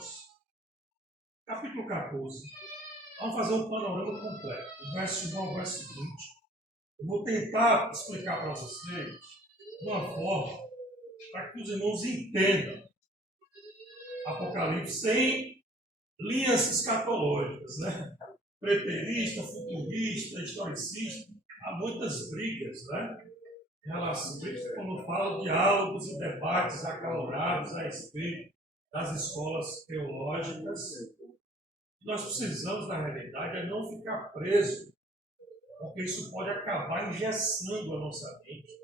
irmãos, capítulo 14. Vamos fazer um panorama completo, do verso 1 ao verso 20. Eu vou tentar explicar para vocês de uma forma para que os irmãos entendam Apocalipse sem linhas escatológicas, né? Preterista, futurista, historicista, há muitas brigas, né? Em relação a isso, quando falo diálogos e debates acalorados a respeito das escolas teológicas, nós precisamos, na realidade, é não ficar preso, porque isso pode acabar engessando a nossa mente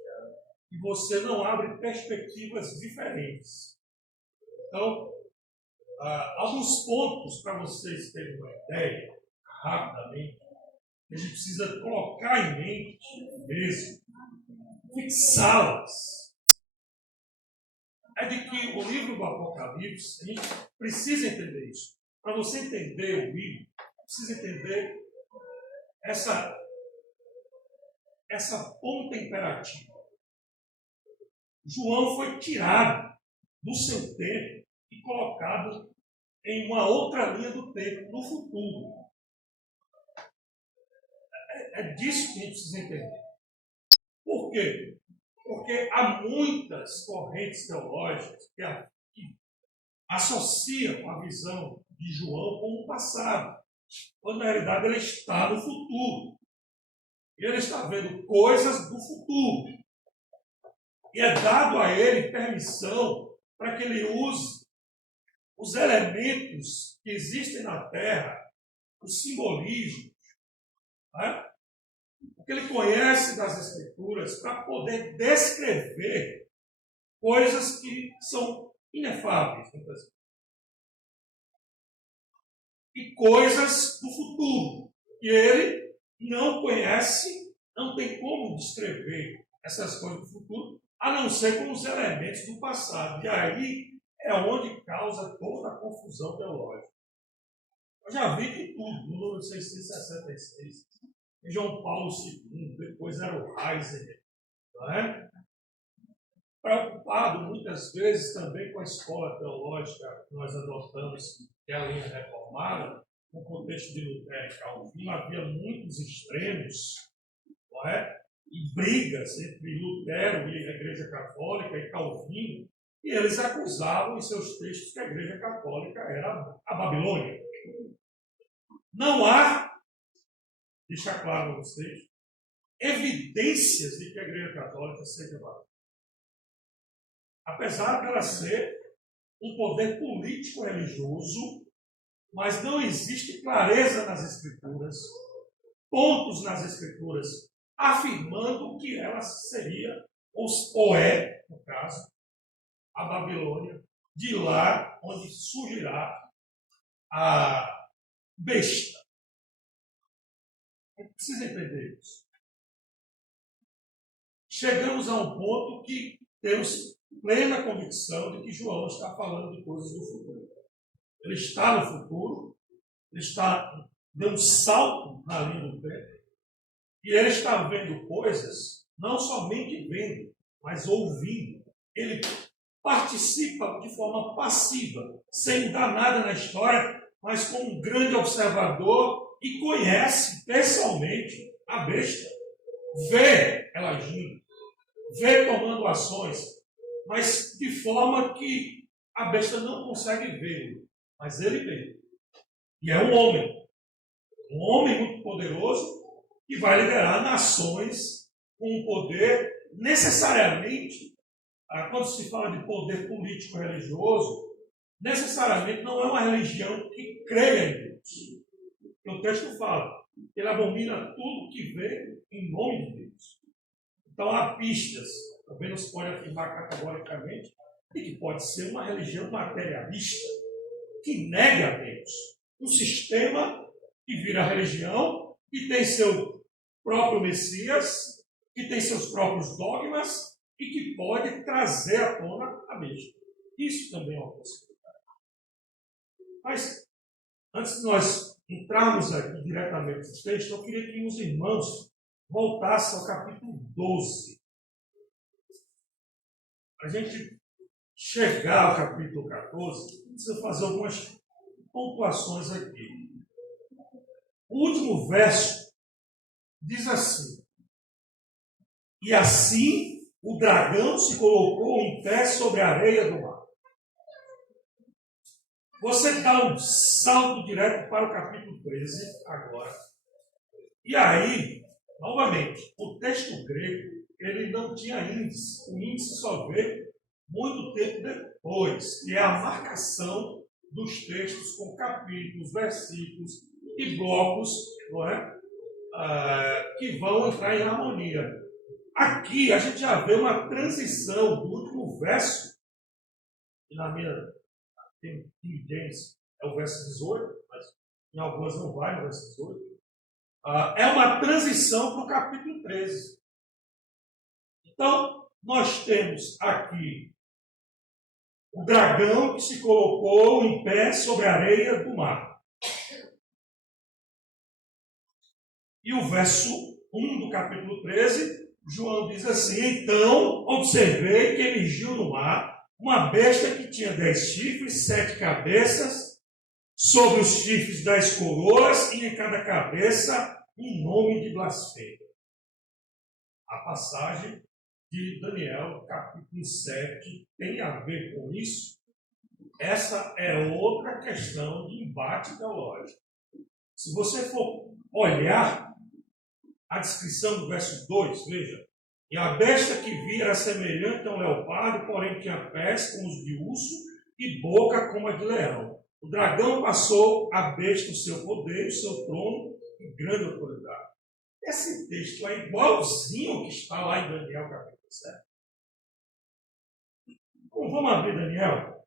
e você não abre perspectivas diferentes. Então, alguns pontos para vocês terem uma ideia, rapidamente, que a gente precisa colocar em mente mesmo, fixá-las, é de que o livro do Apocalipse, a gente precisa entender isso. Para você entender o livro, precisa entender essa ponta imperativa. João foi tirado do seu tempo e colocado em uma outra linha do tempo, no futuro. É disso que a gente precisa entender. Por quê? Porque há muitas correntes teológicas que associam a visão de João com o passado, quando na realidade ele está no futuro. Ele está vendo coisas do futuro. E é dado a ele permissão para que ele use os elementos que existem na Terra, os simbolismos, né? O que ele conhece das Escrituras para poder descrever coisas que são inefáveis, muitas vezes. E coisas do futuro, que ele não conhece, não tem como descrever essas coisas do futuro, a não ser com os elementos do passado. E aí é onde causa toda a confusão teológica. Eu já vi de tudo, no número 666, João Paulo II, depois era o Heiser, não é? Preocupado muitas vezes também com a escola teológica que nós adotamos, que é a linha reformada, no contexto de Lutero e Calvino, havia muitos extremos, não é? E brigas entre Lutero e a Igreja Católica e Calvino, e eles acusavam em seus textos que a Igreja Católica era a Babilônia. Não há, deixar claro para vocês, evidências de que a Igreja Católica seja Babilônia. Apesar de ela ser um poder político-religioso, mas não existe clareza nas Escrituras, pontos nas Escrituras, afirmando que ela seria, ou é, no caso, a Babilônia, de lá onde surgirá a besta. Precisa entender isso. Chegamos a um ponto que temos plena convicção de que João está falando de coisas do futuro. Ele está no futuro, ele está dando um salto na linha do tempo, e ele está vendo coisas, não somente vendo, mas ouvindo. Ele participa de forma passiva, sem dar nada na história, mas como um grande observador e conhece pessoalmente a besta. Vê ela agindo, vê tomando ações, mas de forma que a besta não consegue vê-lo, mas ele vê. E é um homem muito poderoso, que vai liderar nações com um poder necessariamente, quando se fala de poder político-religioso, necessariamente não é uma religião que creia em Deus. O texto fala que ele abomina tudo que vê em nome de Deus. Então há pistas, também não se pode afirmar categoricamente, de que pode ser uma religião materialista, que nega a Deus. Um sistema que vira religião, que tem seu próprio Messias, que tem seus próprios dogmas e que pode trazer à tona a besta. Isso também é uma possibilidade. Mas, antes de nós entrarmos aqui diretamente no texto, eu queria que os irmãos voltassem ao capítulo 12. A gente chegar ao capítulo 14, precisa fazer algumas pontuações aqui. O último verso diz assim: e assim o dragão se colocou em pé sobre a areia do mar. Você dá um salto direto para o capítulo 13 agora. E aí, novamente, o texto grego, ele não tinha índice. O índice só veio muito tempo depois, que é a marcação dos textos com capítulos, versículos e blocos, não é? Que vão entrar em harmonia. Aqui a gente já vê uma transição do último verso, que na minha King James é o verso 18, mas em algumas não vai no verso 18. É uma transição para o capítulo 13. Então, nós temos aqui o dragão que se colocou em pé sobre a areia do mar. E o verso 1 do capítulo 13, João diz assim: então observei que emergiu no mar uma besta que tinha 10 chifres, 7 cabeças, sobre os chifres 10 coroas, e em cada cabeça um nome de blasfêmia. A passagem de Daniel, capítulo 7, tem a ver com isso. Essa é outra questão de embate teológico. Se você for olhar a descrição do verso 2, veja: e a besta que vi era semelhante a um leopardo, porém tinha pés como os de urso e boca como a de leão. O dragão passou à besta o seu poder, o seu trono e grande autoridade. Esse texto é igualzinho ao que está lá em Daniel capítulo 7. Então, vamos abrir Daniel.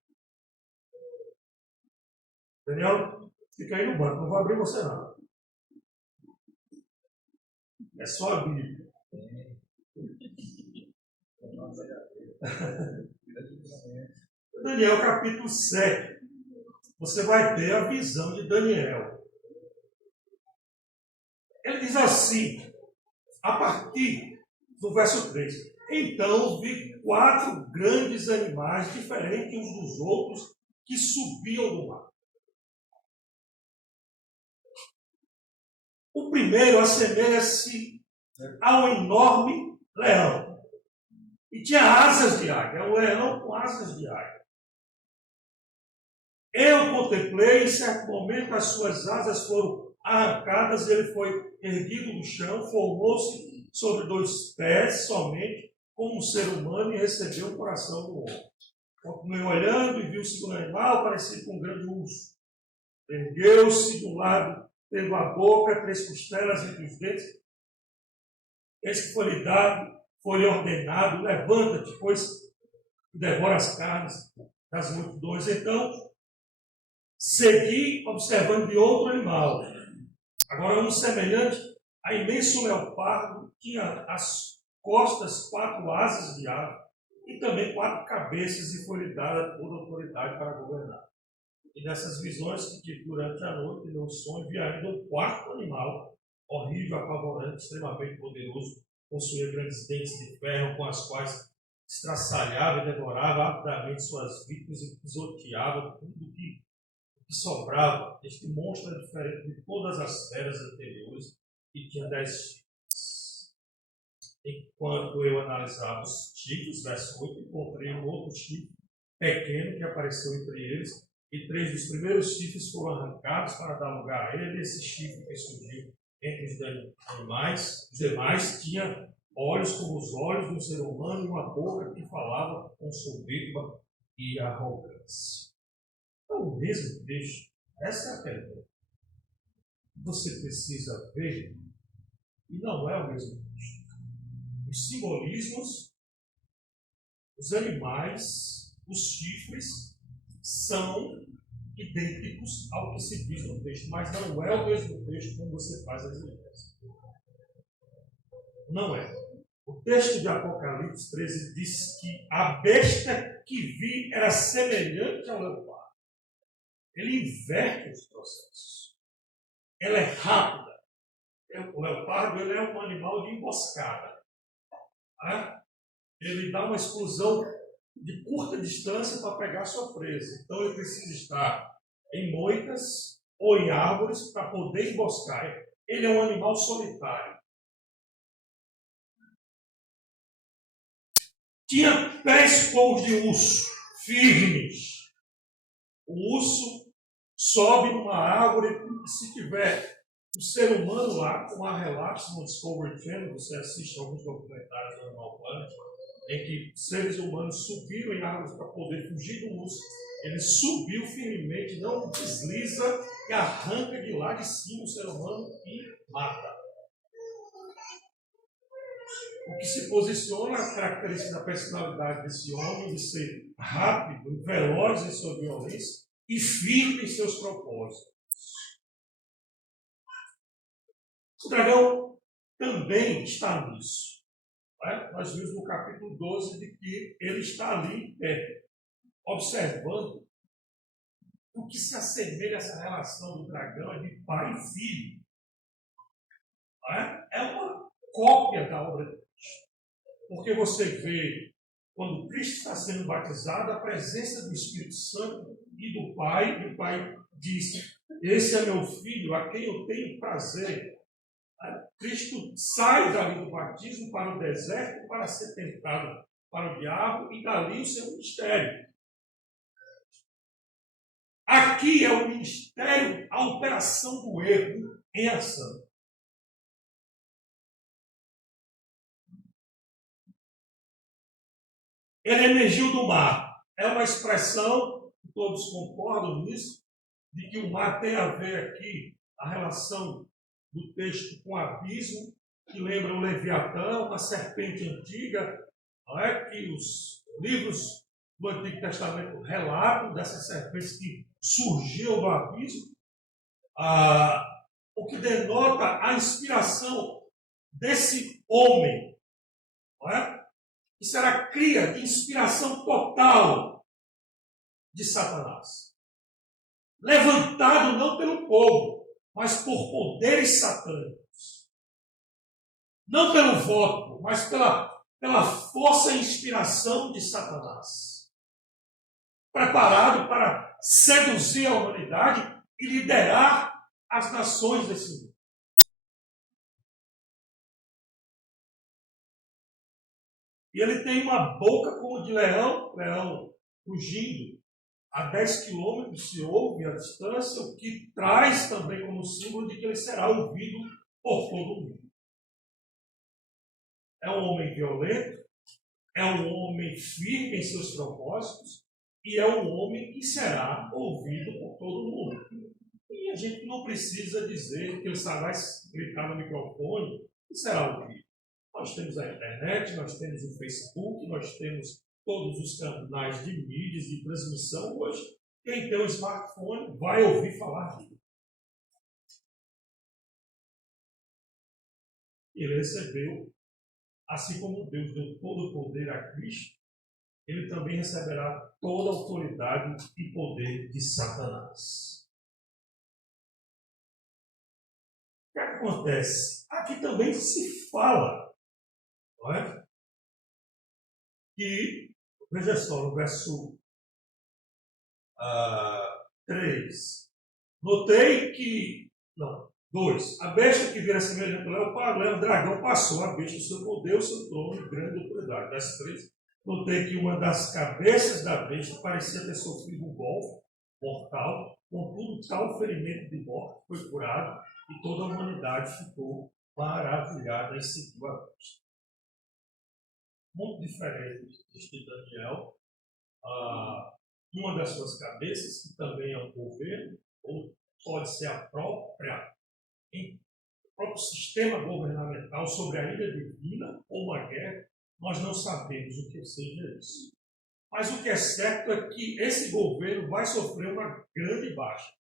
Daniel, fica aí no banco, não vou abrir você não. É só a Bíblia. Daniel capítulo 7. Você vai ter a visão de Daniel. Ele diz assim, a partir do verso 3: então vi 4 grandes animais diferentes uns dos outros que subiam do mar. O primeiro assemelha-se a um enorme leão. E tinha asas de águia. É um leão com asas de águia. Eu contemplei, em certo momento as suas asas foram arrancadas, e ele foi erguido do chão, formou-se sobre 2 pés somente, como um ser humano, e recebeu o coração do homem. Continuei olhando e vi o segundo animal, parecido com um grande urso. Ergueu-se de um lado, tendo a boca, 3 costelas entre os dentes. Esse que foi lhe dado, foi-lhe ordenado: levanta-te, pois devora as carnes das multidões. Então, segui observando de outro animal. Agora, um semelhante a imenso leopardo, tinha as costas 4 asas de ave e também 4 cabeças, e foi-lhe dada toda a autoridade para governar. E nessas visões que tive durante a noite, no sonho, vi ainda um 4º animal, horrível, apavorante, extremamente poderoso, possuía grandes dentes de ferro, com as quais estraçalhava e devorava rapidamente suas vítimas e pisoteava tudo que sobrava. Este monstro é diferente de todas as feras anteriores e tinha 10 chifres. Enquanto eu analisava os chifres, verso 8, encontrei um outro chifre pequeno que apareceu entre eles, e 3 dos primeiros chifres foram arrancados para dar lugar a ele. Esse chifre que surgiu entre os animais, os demais, tinha olhos como os olhos de um ser humano e uma boca que falava com soberba e arrogância. É o mesmo texto. Essa é a pergunta. Você precisa ver, e não é o mesmo texto. Os simbolismos, os animais, os chifres são idênticos ao que se diz no texto, mas não é o mesmo texto quando você faz as ideias. Não é. O texto de Apocalipse 13 diz que a besta que vi era semelhante ao leopardo. Ele inverte os processos. Ela é rápida. O leopardo, ele é um animal de emboscada. Ele dá uma explosão de curta distância para pegar sua presa. Então ele precisa estar em moitas ou em árvores para poder emboscar. Ele é um animal solitário. Tinha pés como de urso, firmes. O urso sobe numa árvore e se tiver o ser humano lá, com a relaxa no Discovery Channel, você assiste alguns documentários do Animal Planet, em que seres humanos subiram em árvores para poder fugir do urso. Ele subiu firmemente, não desliza e arranca de lá de cima o ser humano e mata. O que se posiciona a característica da personalidade desse homem de ser rápido, veloz em sua violência e firme em seus propósitos. O dragão também está nisso. Nós vimos no capítulo 12 de que ele está ali observando o que se assemelha a essa relação do dragão é de pai e filho. É uma cópia da obra de Cristo. Porque você vê, quando Cristo está sendo batizado, a presença do Espírito Santo e do Pai, e o Pai diz: esse é meu filho, a quem eu tenho prazer. Cristo sai dali do batismo para o deserto para ser tentado para o diabo e dali o seu ministério. Aqui é o ministério, a operação do erro em ação. Ele emergiu do mar. É uma expressão, todos concordam nisso, de que o mar tem a ver aqui, a relação do texto com o abismo, que lembra o Leviatã, uma serpente antiga, não é? Que os livros do Antigo Testamento relatam dessas serpentes que surgiam do abismo, o que denota a inspiração desse homem, não é? Que será cria de inspiração total de Satanás. Levantado não pelo povo, mas por poderes satânicos. Não pelo voto, mas pela força e inspiração de Satanás. Preparado para seduzir a humanidade e liderar as nações desse mundo. E ele tem uma boca como de leão, leão fugindo a 10 quilômetros, se ouve a distância, o que traz também como símbolo de que ele será ouvido por todo mundo. É um homem violento, é um homem firme em seus propósitos e é um homem que será ouvido por todo mundo. E a gente não precisa dizer que ele vai gritar no microfone e será ouvido. Nós temos a internet, nós temos o Facebook, nós temos todos os canais de mídias de transmissão. Hoje, quem tem um smartphone vai ouvir falar dele. Ele recebeu, assim como Deus deu todo o poder a Cristo, ele também receberá toda a autoridade e poder de Satanás. O que acontece? Aqui também se fala, não é? Que, veja só, no verso 3. Notei que, 2. A besta que vira semelhante ao leão, o dragão passou a besta o seu poder, o seu trono e grande autoridade. Verso 3. Notei que uma das cabeças da besta parecia ter sofrido um golpe mortal, contudo tal ferimento de morte foi curado e toda a humanidade ficou maravilhada e seguiu a besta. Muito diferente de Daniel, uma das suas cabeças, que também é um governo, ou pode ser o próprio sistema governamental sobre a ilha divina ou uma guerra, nós não sabemos o que seja isso. Mas o que é certo é que esse governo vai sofrer uma grande baixa,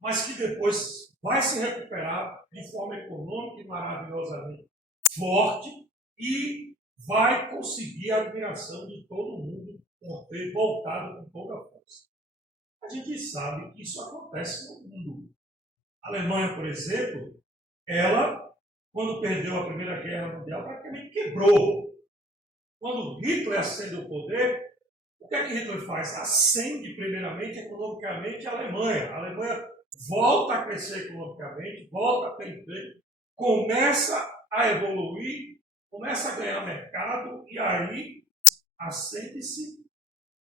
mas que depois vai se recuperar de forma econômica e maravilhosamente forte e vai conseguir a admiração de todo mundo por ter voltado com toda a força. A gente sabe que isso acontece no mundo. A Alemanha, por exemplo, ela, quando perdeu a Primeira Guerra Mundial, praticamente quebrou. quando Hitler ascende ao poder, o que é que Hitler faz? Ascende primeiramente economicamente a Alemanha. A Alemanha volta a crescer economicamente, volta a ter emprego, começa a evoluir, começa a ganhar mercado e aí acende-se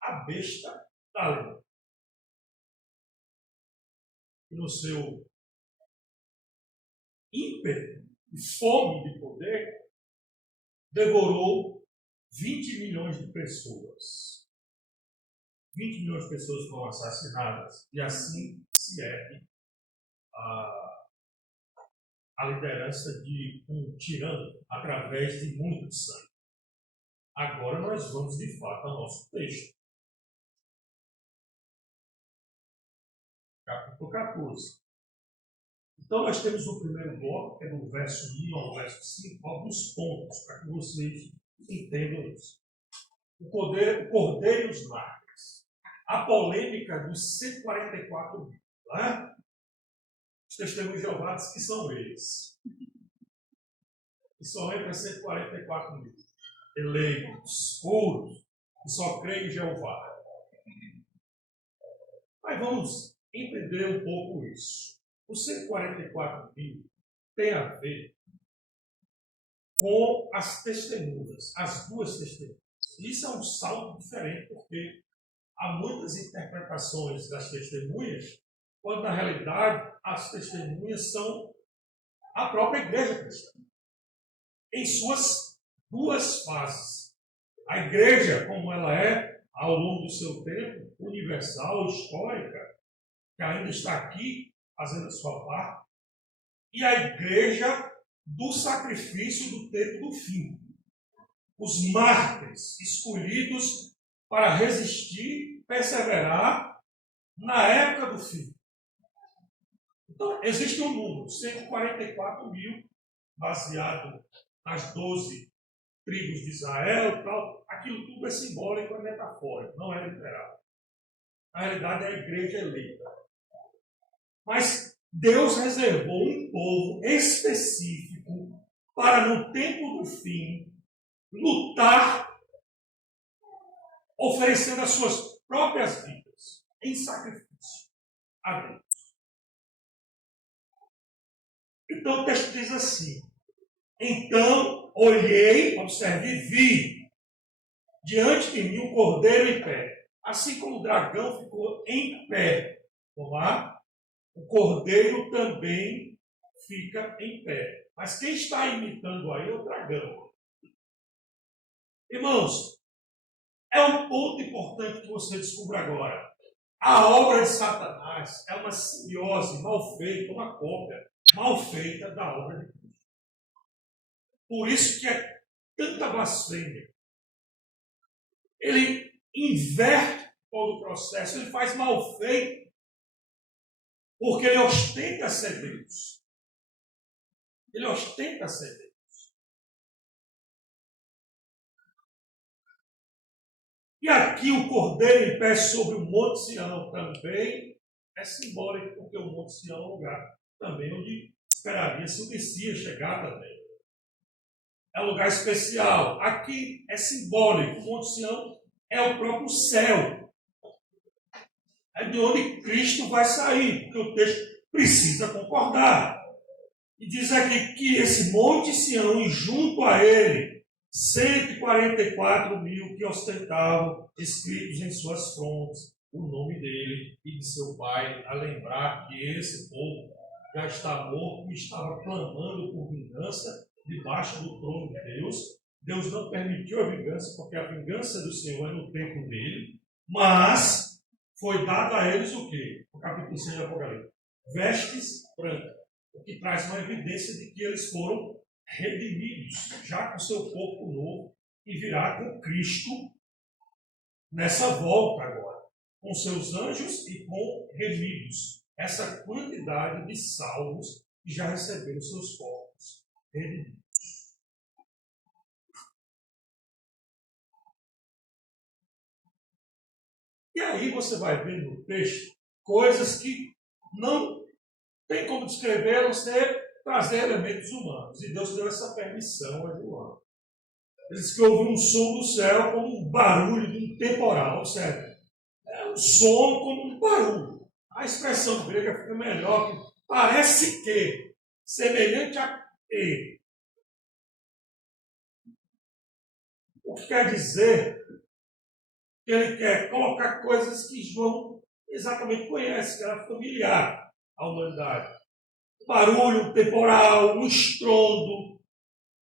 a besta da Alemanha. E no seu ímpeto e fome de poder, devorou 20 milhões de pessoas. 20 milhões de pessoas foram assassinadas. E assim se ergue a liderança de um tirano através de muito sangue. Agora nós vamos, de fato, ao nosso texto. Capítulo 14. Então, nós temos o primeiro bloco, que é do verso 1 ao verso 5, alguns pontos, para que vocês entendam isso. O cordeiro e os mártires. A polêmica dos 144 mil. Né? Os testemunhos de Jeová dizem que são eles. E só entra 144 mil. Eleitos, puros, que só creem em Jeová. Mas vamos entender um pouco isso. Os 144 mil tem a ver com as testemunhas, as duas testemunhas. Isso é um salto diferente, porque há muitas interpretações das testemunhas, quando na realidade as testemunhas são a própria igreja cristã, em suas duas fases. A igreja, como ela é, ao longo do seu tempo, universal, histórica, que ainda está aqui, fazendo a sua parte, e a igreja do sacrifício do tempo do fim. Os mártires escolhidos para resistir, perseverar na época do fim. Então, existe um número, 144 mil, baseado nas 12 tribos de Israel, tal. Aquilo tudo é simbólico, é metafórico, não é literal. Na realidade, é a igreja eleita. Mas Deus reservou um povo específico para, no tempo do fim, lutar, oferecendo as suas próprias vidas em sacrifício a Deus. Então o texto diz assim: então olhei, observe, e vi diante de mim um cordeiro em pé, assim como o dragão ficou em pé. Vamos lá? O cordeiro também fica em pé. Mas quem está imitando aí é o dragão. Irmãos, é um ponto importante que você descubra agora. A obra de Satanás é uma simbiose mal feita, uma cópia mal feita da obra de Cristo. Por isso que é tanta blasfêmia. Ele inverte todo o processo, ele faz mal feito, porque ele ostenta ser Deus. Ele ostenta ser Deus. E aqui o cordeiro em pé sobre o Monte Sião também é simbólico, porque o Monte Sião é um lugar também onde esperaria-se o Messias chegar também. É um lugar especial. Aqui é simbólico. O Monte Sião é o próprio céu. É de onde Cristo vai sair, porque o texto precisa concordar. E diz aqui que esse Monte Sião, e junto a ele, 144 mil que ostentavam, escritos em suas frontes, o nome dele e de seu pai, a lembrar que esse povo já está morto e estava clamando por vingança debaixo do trono de Deus. Deus não permitiu a vingança, porque a vingança do Senhor é no tempo dele, mas foi dado a eles o quê? O capítulo 6 de Apocalipse. Vestes brancas, o que traz uma evidência de que eles foram redimidos, já com seu corpo novo, e virá com Cristo nessa volta agora, com seus anjos e com remidos. Essa quantidade de salvos que já receberam seus corpos redimidos. E aí você vai ver no texto coisas que não tem como descrever, a não ser trazer elementos humanos. E Deus deu essa permissão a João. Ele diz que ouve um som do céu como um barulho de um temporal. Observe, é um som como um barulho. A expressão grega fica melhor, que parece que, semelhante a que. O que quer dizer que ele quer colocar coisas que João exatamente conhece, que era familiar à humanidade. Um barulho, um temporal, um estrondo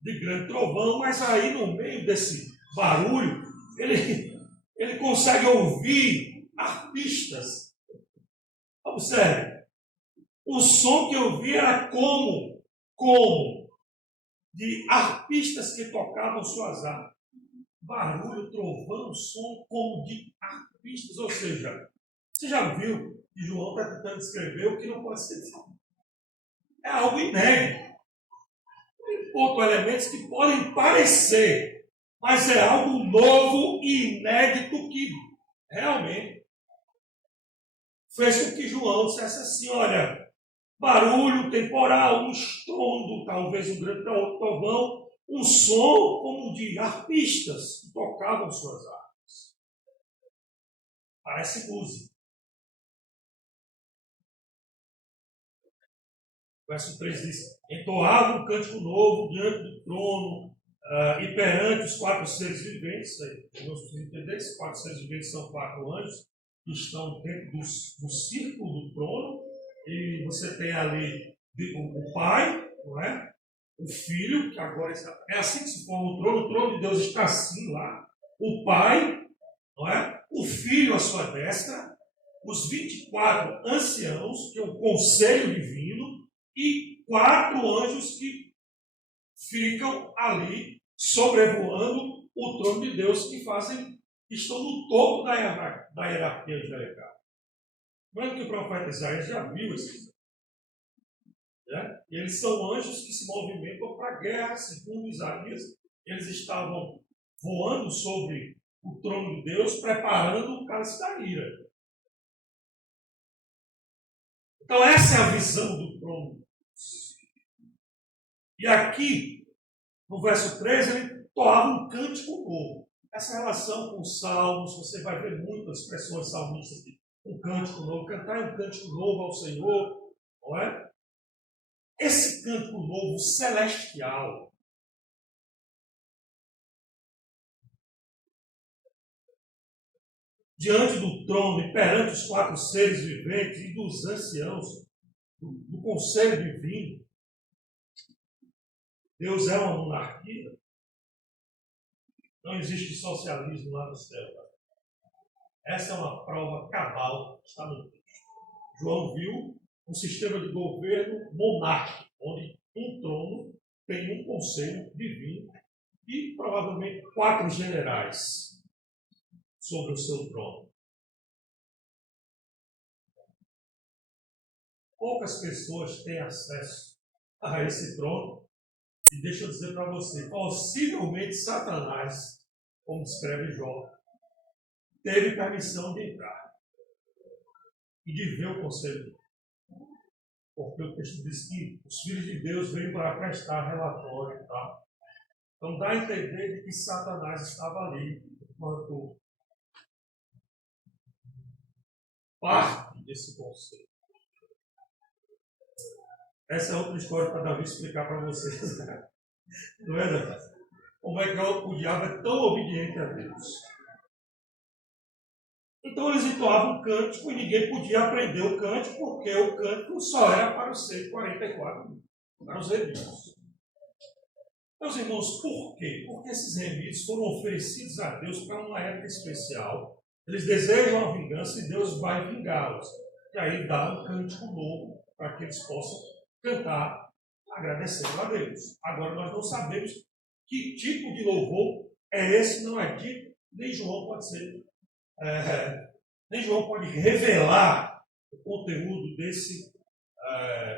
de grande trovão, mas aí no meio desse barulho, ele consegue ouvir arpistas. Observe, o som que eu vi era como de arpistas que tocavam suas harpas. Barulho, trovão, som como de arpistas, ou seja, você já viu que João está tentando descrever o que não pode ser dito. É algo inédito. Poucos elementos que podem parecer, mas é algo novo e inédito que realmente fez com que João dissesse assim, olha, barulho temporal, um estrondo, talvez um grande trovão, um som como de arpistas que tocavam suas harpas. Parece música. Verso 3 diz, entoava um cântico novo diante do trono e perante os 4 seres viventes. Nós precisamos entender, esses 4 seres viventes são 4 anjos que estão dentro do círculo do trono, e você tem ali o Pai, não é? O Filho, que agora está, é assim que se forma o trono de Deus está assim lá, o Pai, não é? O Filho à sua destra, os 24 anciãos, que é o conselho divino, e 4 anjos que ficam ali sobrevoando o trono de Deus, que estão no topo da hierarquia angelical. Mas que o profeta Isaías já viu esses, né? E eles são anjos que se movimentam para a guerra, segundo Isaías. Eles estavam voando sobre o trono de Deus, preparando o cálice da ira. Então essa é a visão do trono. E aqui, no verso 13, ele toava um cântico novo. Essa relação com os salmos, você vai ver muitas expressões salmistas aqui. Um cântico novo, cantar um cântico novo ao Senhor, não é? Esse cântico novo celestial, diante do trono e perante os 4 seres viventes e dos anciãos, do conselho divino, Deus é uma monarquia. Não existe socialismo lá no céu. Essa é uma prova cabal que está no texto. João viu um sistema de governo monárquico, onde um trono tem um conselho divino e provavelmente 4 generais sobre o seu trono. Poucas pessoas têm acesso a esse trono. E deixa eu dizer para você, possivelmente Satanás, como descreve Jó, teve permissão de entrar e de ver o conselho. Porque o texto diz que os filhos de Deus vêm para prestar relatório e tal. Então dá a entender que Satanás estava ali enquanto parte desse conselho. Essa é outra história para Davi explicar para vocês. Não é, Davi? Como é que o diabo é tão obediente a Deus? Então eles entoavam um cântico e ninguém podia aprender o cântico, porque o cântico só era para os 144, para os remidos. Meus irmãos, por quê? Porque esses remidos foram oferecidos a Deus para uma época especial. Eles desejam a vingança e Deus vai vingá-los. E aí dá um cântico novo para que eles possam cantar agradecendo a Deus. Agora nós não sabemos que tipo de louvor é esse, não é dito, nem João pode ser, nem João pode revelar o conteúdo desse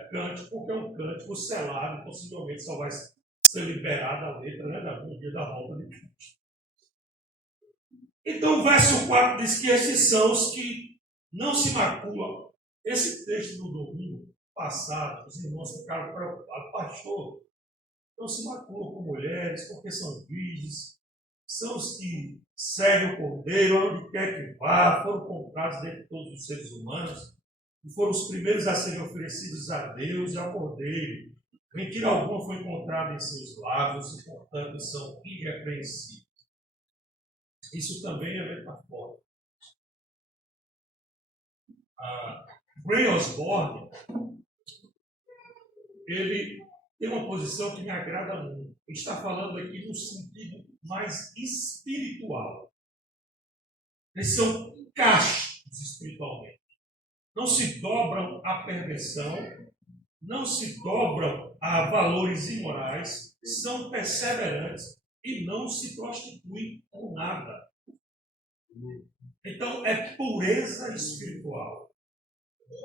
cântico, porque é um cântico selado, possivelmente só vai ser liberada a letra, né, no dia da volta de Cristo. Então o verso 4 diz que esses são os que não se maculam. Esse texto do domingo passado, os irmãos ficaram preocupados. Pastor, não se maculam com mulheres, porque são virgens, são os que seguem o Cordeiro, onde quer que vá, foram comprados dentre todos os seres humanos, e foram os primeiros a serem oferecidos a Deus e ao Cordeiro. Mentira alguma foi encontrada em seus lábios, e, portanto, são irrepreensíveis. Isso também é metafórico. Ray Osborne, ele tem uma posição que me agrada muito. Ele está falando aqui no sentido mais espiritual. Eles são castos espiritualmente. Não se dobram à perversão, não se dobram a valores imorais, são perseverantes e não se prostituem com nada. Então, é pureza espiritual.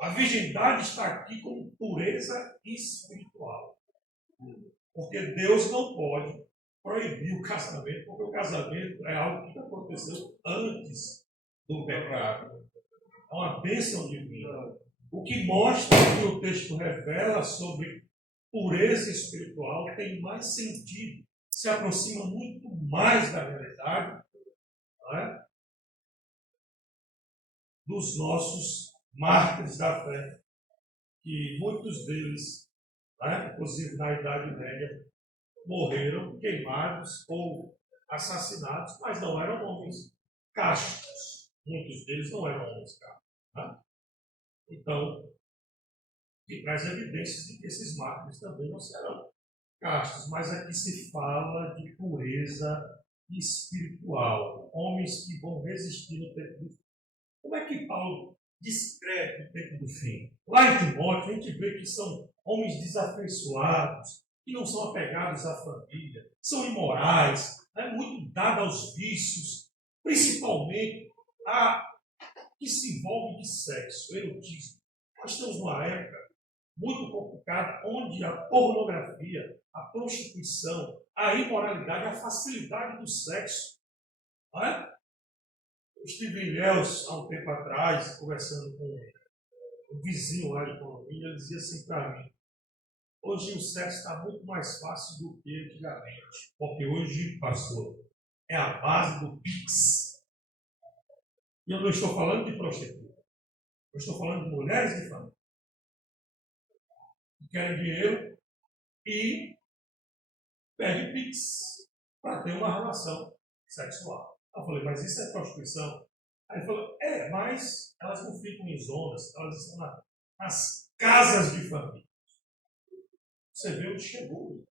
A virgindade está aqui como pureza espiritual. Porque Deus não pode proibir o casamento, porque o casamento é algo que aconteceu antes do pecado. É uma bênção divina. O que mostra que o texto revela sobre pureza espiritual tem mais sentido, se aproxima muito mais da realidade, não é? Dos nossos mártires da fé, que muitos deles, né, inclusive na Idade Média, morreram queimados ou assassinados, mas não eram homens castos. Muitos deles não eram homens castos. Né? Então, que traz evidências de que esses mártires também não serão castos, mas aqui se fala de pureza espiritual, homens que vão resistir no tempo do fim. Como é que Paulo descreve o tempo do fim? Lá em Timóteo, a gente vê que são homens desafeiçoados, que não são apegados à família, são imorais, muito dados aos vícios, principalmente a que se envolve de sexo, erotismo. Nós estamos numa época muito complicada, onde a pornografia, a prostituição, a imoralidade, a facilidade do sexo. Não é? Eu estive em Ilhéus há um tempo atrás, conversando com um vizinho lá de Colômbia, ele dizia assim para mim: hoje o sexo está muito mais fácil do que antigamente, porque hoje, pastor, é a base do Pix. E eu não estou falando de prostituta, eu estou falando de mulheres de família que querem dinheiro e pedem Pix para ter uma relação sexual. Eu falei, mas isso é prostituição? Aí ele falou, mas elas não ficam em zonas, elas estão nas casas de família. Você vê onde chegou.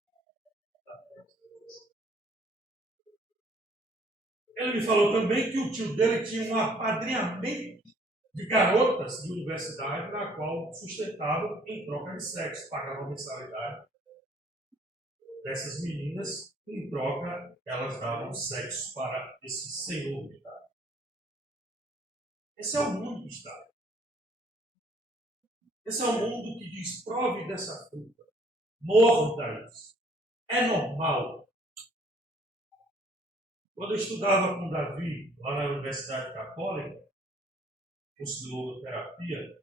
Ele me falou também que o tio dele tinha um apadrinhamento de garotas de universidade, na qual sustentava em troca de sexo, pagava a mensalidade dessas meninas, em troca elas davam sexo para esse senhor de idade. Esse é o mundo que está. Esse é o mundo que diz, prove dessa fruta, morda isso. É normal. Quando eu estudava com Davi, lá na Universidade Católica, curso de logoterapia,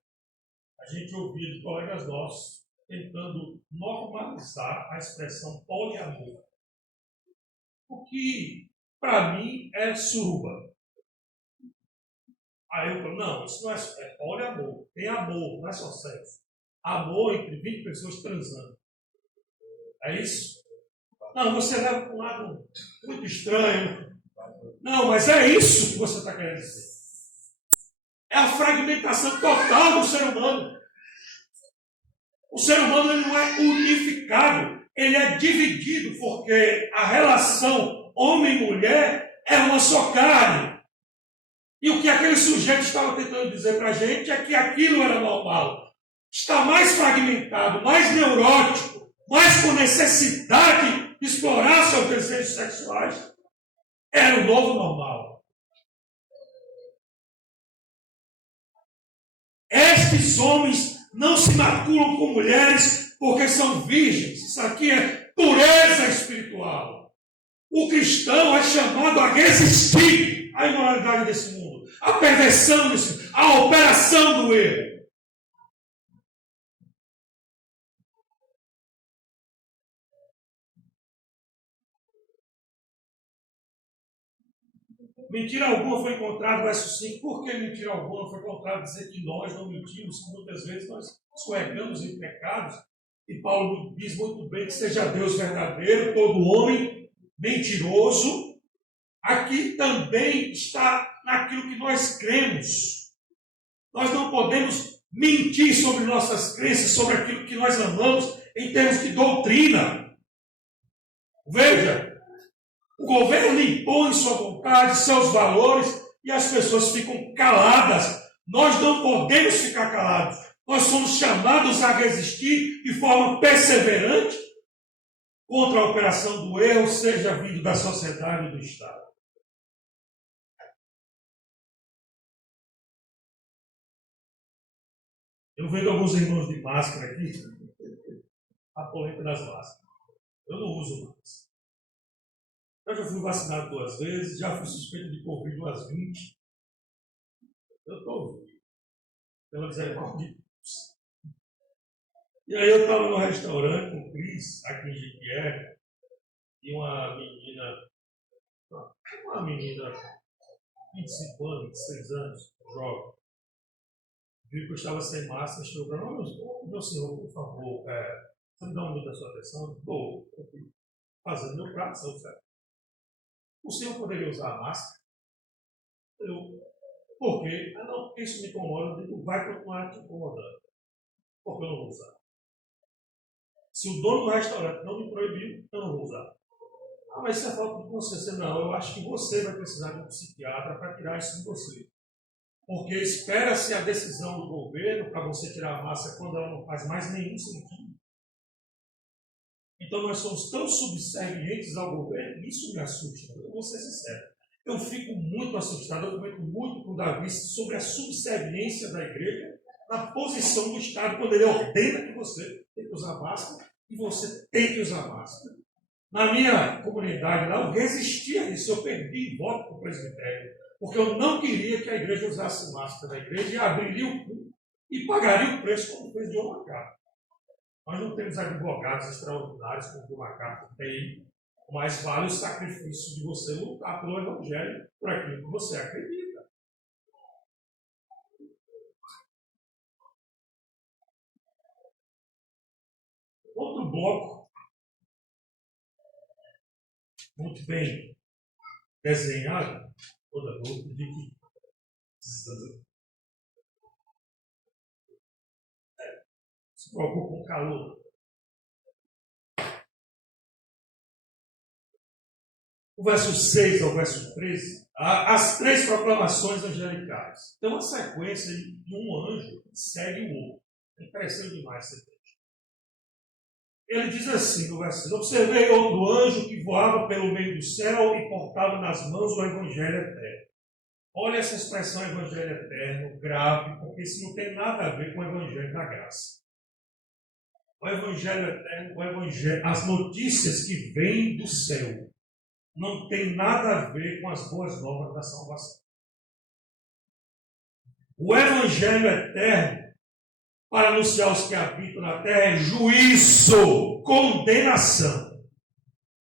a gente ouvia de colegas nossos tentando normalizar a expressão poliamor. O que, para mim, é suruba. Aí eu falo, não, isso não é poliamor. Tem amor, não é só sexo. Amor entre 20 pessoas transando. É isso? Não, você leva para um lado muito estranho. Não, mas é isso que você está querendo dizer. É a fragmentação total do ser humano. O ser humano ele não é unificado, ele é dividido, porque a relação homem-mulher é uma só carne. E o que aquele sujeito estava tentando dizer para a gente é que aquilo era normal. Está mais fragmentado, mais neurótico, mais com necessidade de explorar seus desejos sexuais. Era o novo normal. Estes homens não se maculam com mulheres porque são virgens. Isso aqui é pureza espiritual. O cristão é chamado a resistir à imoralidade desse mundo, à perversão desse mundo, à operação do erro. Mentira alguma foi encontrada, verso 5. Por que mentira alguma foi encontrada? Dizer que nós não mentimos, que muitas vezes nós escorregamos em pecados. E Paulo diz muito bem que seja Deus verdadeiro, todo homem mentiroso. Aqui também está naquilo que nós cremos. Nós não podemos mentir sobre nossas crenças, sobre aquilo que nós amamos, em termos de doutrina. Veja, o governo impõe sua vontade, seus valores, e as pessoas ficam caladas. Nós não podemos ficar calados. Nós somos chamados a resistir de forma perseverante contra a operação do erro, seja vindo da sociedade ou do Estado. Eu vejo alguns irmãos de máscara aqui, a polêmica das máscaras. Eu não uso mais. Eu já fui vacinado 2 vezes, já fui suspeito de Covid umas 20. Eu estou pela misericórdia de Deus. E aí eu estava no restaurante com o Cris, aqui em Jequié, e uma menina, de 25 anos, 26 anos, jovem, viu que eu estava sem máscara, chegou para mim, meu senhor, por favor, você me dá um minuto da sua atenção? Estou fazendo meu prato, certo? O senhor poderia usar a máscara? Por quê? Não, porque isso me incomoda. Eu digo, vai continuar te incomodando. Porque eu não vou usar. Se o dono do restaurante não me proibiu, eu não vou usar. Mas isso é falta de consciência. Não, eu acho que você vai precisar de um psiquiatra para tirar isso de você. Porque espera-se a decisão do governo para você tirar a máscara quando ela não faz mais nenhum sentido. Então nós somos tão subservientes ao governo, isso me assusta, eu vou ser sincero. Eu fico muito assustado, eu comento muito com o Davi sobre a subserviência da igreja na posição do Estado, quando ele ordena que você tem que usar máscara e você tem que usar máscara. Na minha comunidade lá, eu resistia a isso, eu perdi voto para o presbitério, porque eu não queria que a igreja usasse máscara da igreja e abriria o cu e pagaria o preço como fez John MacArthur. Nós não temos advogados extraordinários como o John MacArthur tem, mas vale o sacrifício de você lutar pelo Evangelho, por aquilo que você acredita. Outro bloco, muito bem desenhado, toda grupo de que se preocupa com calor. O verso 6 ao verso 13, as 3 proclamações angelicais. Tem uma sequência de um anjo que segue o outro. É interessante demais esse texto. Ele diz assim no verso 6: observei outro anjo que voava pelo meio do céu e portava nas mãos o Evangelho eterno. Olha essa expressão Evangelho eterno, grave, porque isso não tem nada a ver com o Evangelho da graça. O Evangelho eterno, o Evangelho, as notícias que vêm do céu, não tem nada a ver com as boas novas da salvação. O Evangelho eterno, para anunciar os que habitam na terra, é juízo, condenação.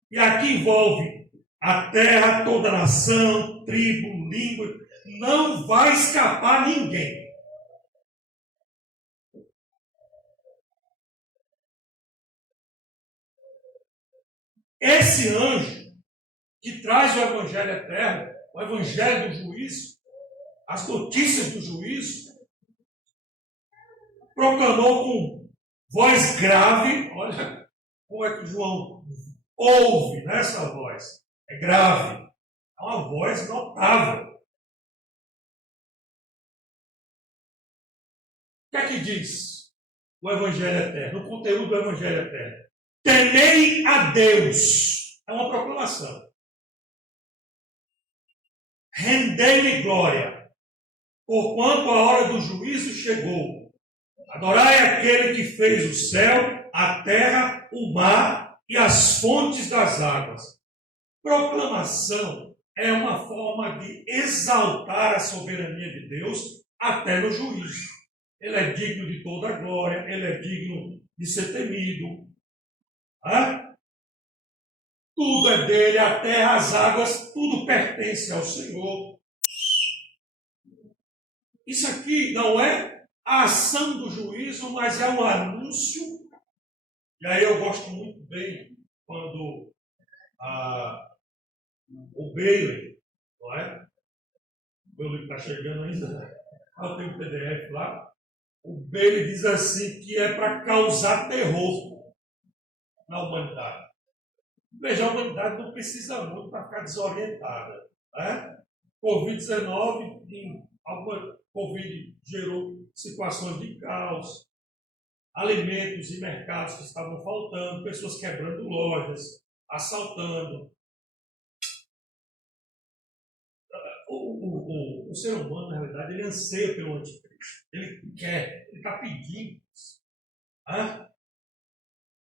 E aqui envolve a terra, toda nação, tribo, língua. Não vai escapar ninguém. Esse anjo que traz o Evangelho eterno, o Evangelho do juízo, as notícias do juízo, proclamou com voz grave. Olha como é que João ouve nessa voz. É grave. É uma voz notável. O que é que diz o Evangelho eterno, o conteúdo do Evangelho eterno? Temei a Deus. É uma proclamação. Rendei-lhe glória, porquanto a hora do juízo chegou. Adorai aquele que fez o céu, a terra, o mar e as fontes das águas. Proclamação é uma forma de exaltar a soberania de Deus até no juízo. Ele é digno de toda a glória, ele é digno de ser temido. tudo é dele, a terra, as águas, tudo pertence ao Senhor. Isso aqui não é a ação do juízo, mas é um anúncio. E aí eu gosto muito bem quando o Bailey, não é? O meu livro está chegando ainda, eu tenho um PDF lá. O Bailey diz assim que é para causar terror na humanidade. Veja, a humanidade não precisa muito para ficar desorientada. Né? Covid-19, alguma Covid gerou situações de caos, alimentos e mercados que estavam faltando, pessoas quebrando lojas, assaltando. O ser humano, na realidade, ele anseia pelo anticristo. Ele quer, ele está pedindo isso.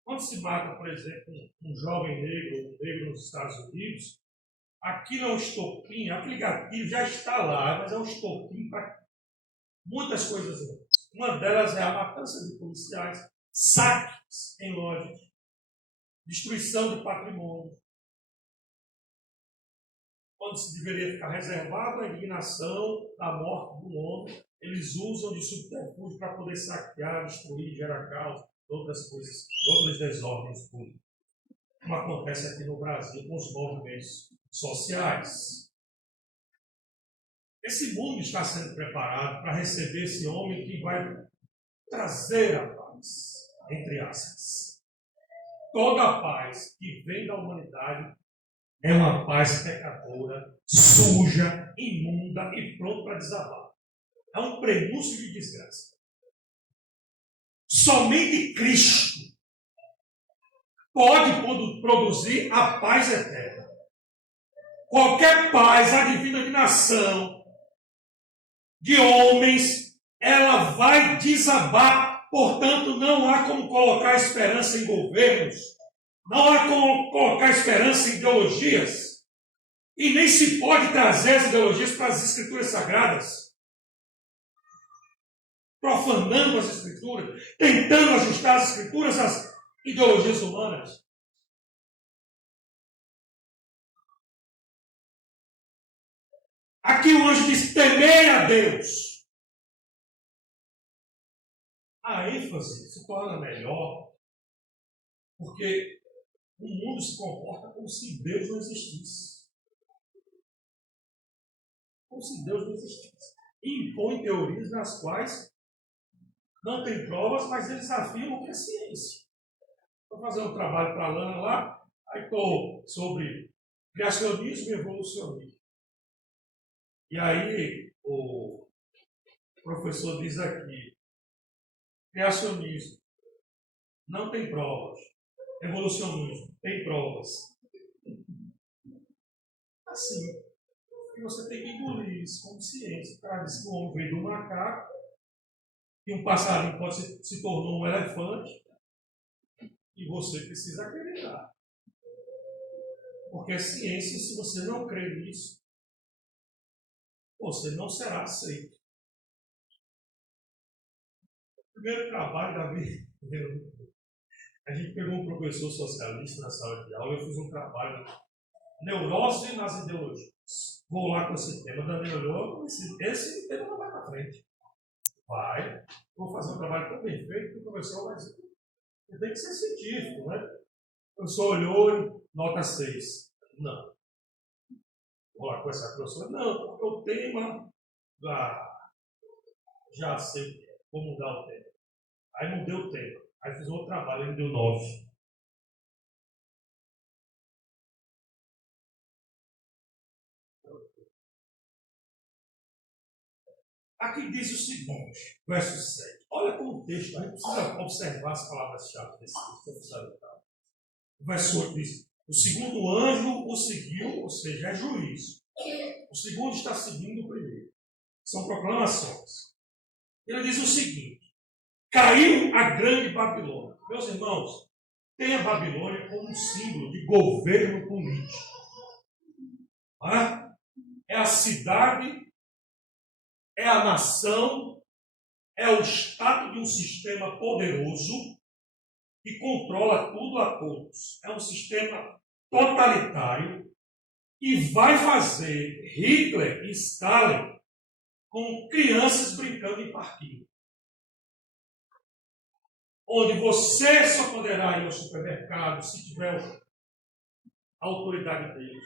Quando se mata, por exemplo, um jovem negro, um negro nos Estados Unidos, aquilo é um estopim, aquele gatilho já está lá, mas é um estopim para muitas coisas. Uma delas é a matança de policiais, saques em lojas, destruição de patrimônio. Quando se deveria ficar reservado a indignação da morte do homem, eles usam de subterfúgio para poder saquear, destruir, gerar caos, outras coisas, outras desordens públicas. Como acontece aqui no Brasil com os movimentos sociais. Esse mundo está sendo preparado para receber esse homem que vai trazer a paz, entre aspas. Toda a paz que vem da humanidade é uma paz pecadora, suja, imunda e pronta para desabar. É um prenúncio de desgraça. Somente Cristo pode produzir a paz eterna. Qualquer paz advinda de nação, de homens, ela vai desabar. Portanto, não há como colocar esperança em governos, não há como colocar esperança em ideologias, e nem se pode trazer as ideologias para as Escrituras Sagradas, profanando as Escrituras, tentando ajustar as Escrituras às ideologias humanas. Aqui o anjo diz: temei a Deus. A ênfase se torna melhor, porque o mundo se comporta como se Deus não existisse. Como se Deus não existisse. E impõe teorias nas quais não tem provas, mas eles afirmam que é ciência. Estou fazendo um trabalho para a Lana lá, aí estou sobre criacionismo e evolucionismo. E aí o professor diz aqui: criacionismo não tem provas, evolucionismo tem provas. Assim, e você tem que engolir isso como ciência. O cara diz que o homem veio do macaco, que um passarinho se tornou um elefante, e você precisa acreditar. Porque a ciência, se você não crê nisso, você não será aceito. O primeiro trabalho da vida, a gente pegou um professor socialista na sala de aula, eu fiz um trabalho, neurose nas ideologias. Vou lá com esse tema da neurose, esse tema não vai para frente. Vai, vou fazer um trabalho tão bem feito que o professor vai dizer: tem que ser científico, né? O professor olhou e nota 6. Não. Vou lá com essa professora. Não, porque o tema já sei vou mudar o tema. Aí mudei o tema. Aí fiz outro trabalho, ele deu 9. Aqui diz o seguinte, verso 7. Olha como o texto, a gente precisa observar as palavras-chave desse texto. O verso 8 diz: o segundo anjo o seguiu, ou seja, é juízo. O segundo está seguindo o primeiro. São proclamações. Ele diz o seguinte: caiu a grande Babilônia. Meus irmãos, tem a Babilônia como um símbolo de governo político. É a cidade, é a nação, é o estado de um sistema poderoso que controla tudo a todos. É um sistema totalitário que vai fazer Hitler e Stalin com crianças brincando em parquinho. Onde você só poderá ir ao supermercado se tiver a autoridade deles,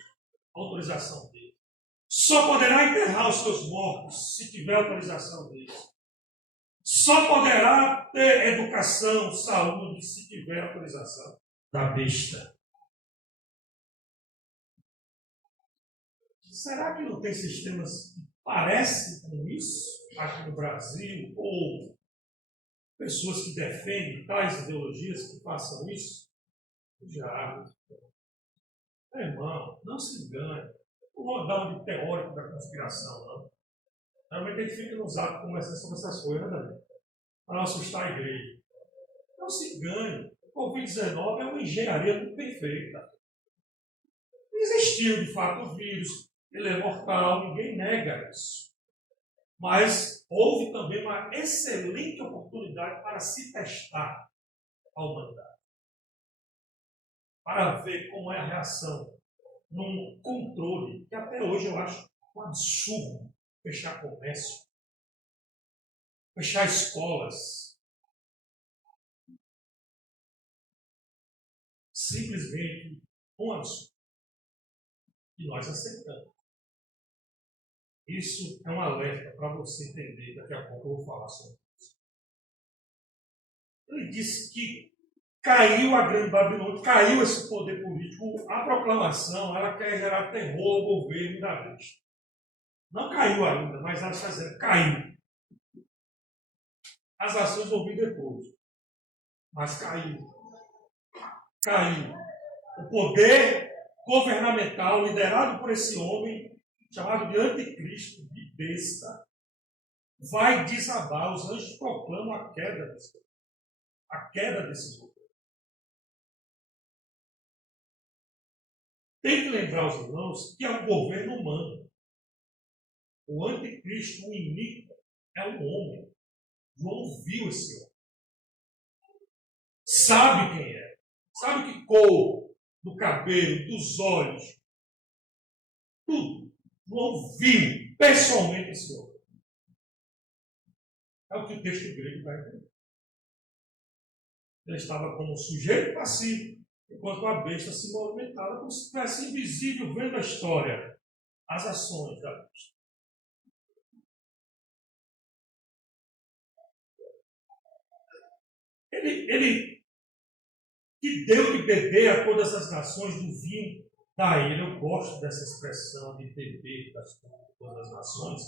a autorização deles. Só poderá enterrar os seus mortos se tiver a autorização deles. Só poderá ter educação, saúde, se tiver autorização da besta. Será que não tem sistemas que parecem com isso aqui no Brasil? Ou pessoas que defendem tais ideologias que façam isso? Já. Irmão, não se engane. Não vou dar um teórico da conspiração, não. Realmente a gente fica nos atos conversando sobre essas coisas, né? Para não assustar a igreja. Não se engane. O Covid-19 é uma engenharia muito perfeita. Existiu, de fato, o vírus. Ele é mortal, ninguém nega isso. Mas houve também uma excelente oportunidade para se testar a humanidade. Para ver como é a reação num controle, que até hoje eu acho um absurdo fechar comércio, fechar escolas. Simplesmente um absurdo. E nós aceitamos. Isso é um alerta para você entender, daqui a pouco eu vou falar sobre isso. Ele disse que caiu a grande Babilônia, caiu esse poder político. A proclamação, ela quer gerar terror ao governo da besta. Não caiu ainda, mas ela está dizendo, caiu. As ações vão vir depois. Mas caiu. Caiu. O poder governamental liderado por esse homem, chamado de anticristo, de besta, vai desabar. Os anjos proclamam a queda desse governo. Tem que lembrar os irmãos que é um governo humano. O anticristo, o inimigo, é um homem. João viu esse homem. Sabe quem é. Sabe que cor do cabelo, dos olhos, tudo. João viu pessoalmente esse homem. É o que o texto grego vai dizer. Ele estava como um sujeito passivo, enquanto a besta se movimentava como se estivesse invisível vendo a história, as ações da besta. Ele que deu de beber a todas as nações do vinho da ira. Eu gosto dessa expressão de beber todas as nações.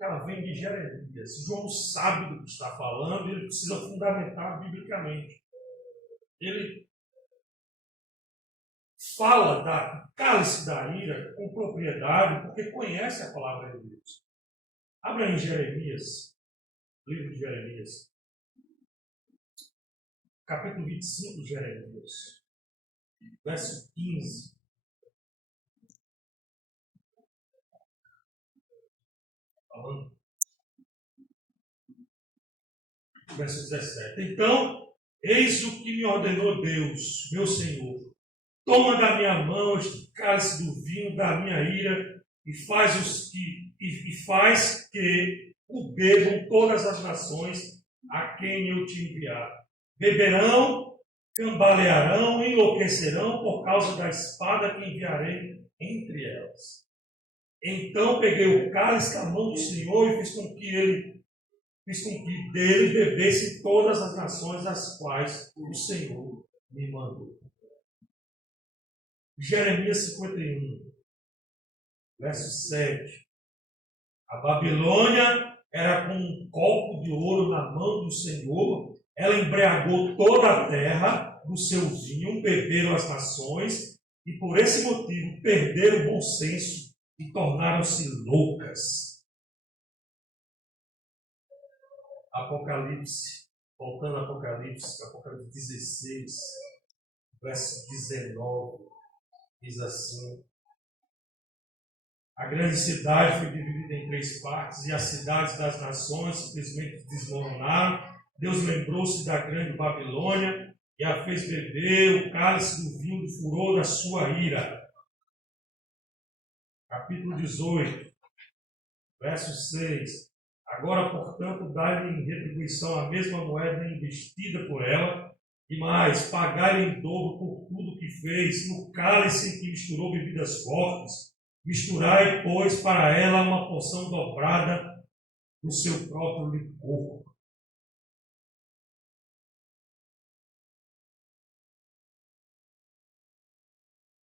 Ela vem de Jeremias. João sabe do que está falando, ele precisa fundamentar biblicamente. Ele fala da cálice da ira com propriedade, porque conhece a palavra de Deus. Abra em Jeremias, livro de Jeremias, capítulo 25 de Jeremias, verso 15. Falando. Verso 17. Então, eis o que me ordenou Deus, meu Senhor. Toma da minha mão este cálice do vinho da minha ira e faz que o bebam todas as nações a quem eu te enviar. Beberão, cambalearão, enlouquecerão por causa da espada que enviarei entre elas. Então peguei o cálice da mão do Senhor e fiz com que dele bebesse todas as nações às quais o Senhor me mandou. Jeremias 51, verso 7. A Babilônia era com um copo de ouro na mão do Senhor. Ela embriagou toda a terra do seu vinho, beberam as nações, e por esse motivo perderam o bom senso e tornaram-se loucas. Apocalipse, voltando a Apocalipse 16, verso 19, diz assim: a grande cidade foi dividida em 3 partes, e as cidades das nações simplesmente desmoronaram. Deus lembrou-se da grande Babilônia e a fez beber o cálice do vinho do furor da sua ira. Capítulo 18, verso 6. Agora, portanto, dai-lhe em retribuição a mesma moeda investida por ela, e mais, pagai-lhe em dobro por tudo que fez, no cálice em que misturou bebidas fortes. Misturai, pois, para ela uma porção dobrada do seu próprio licor.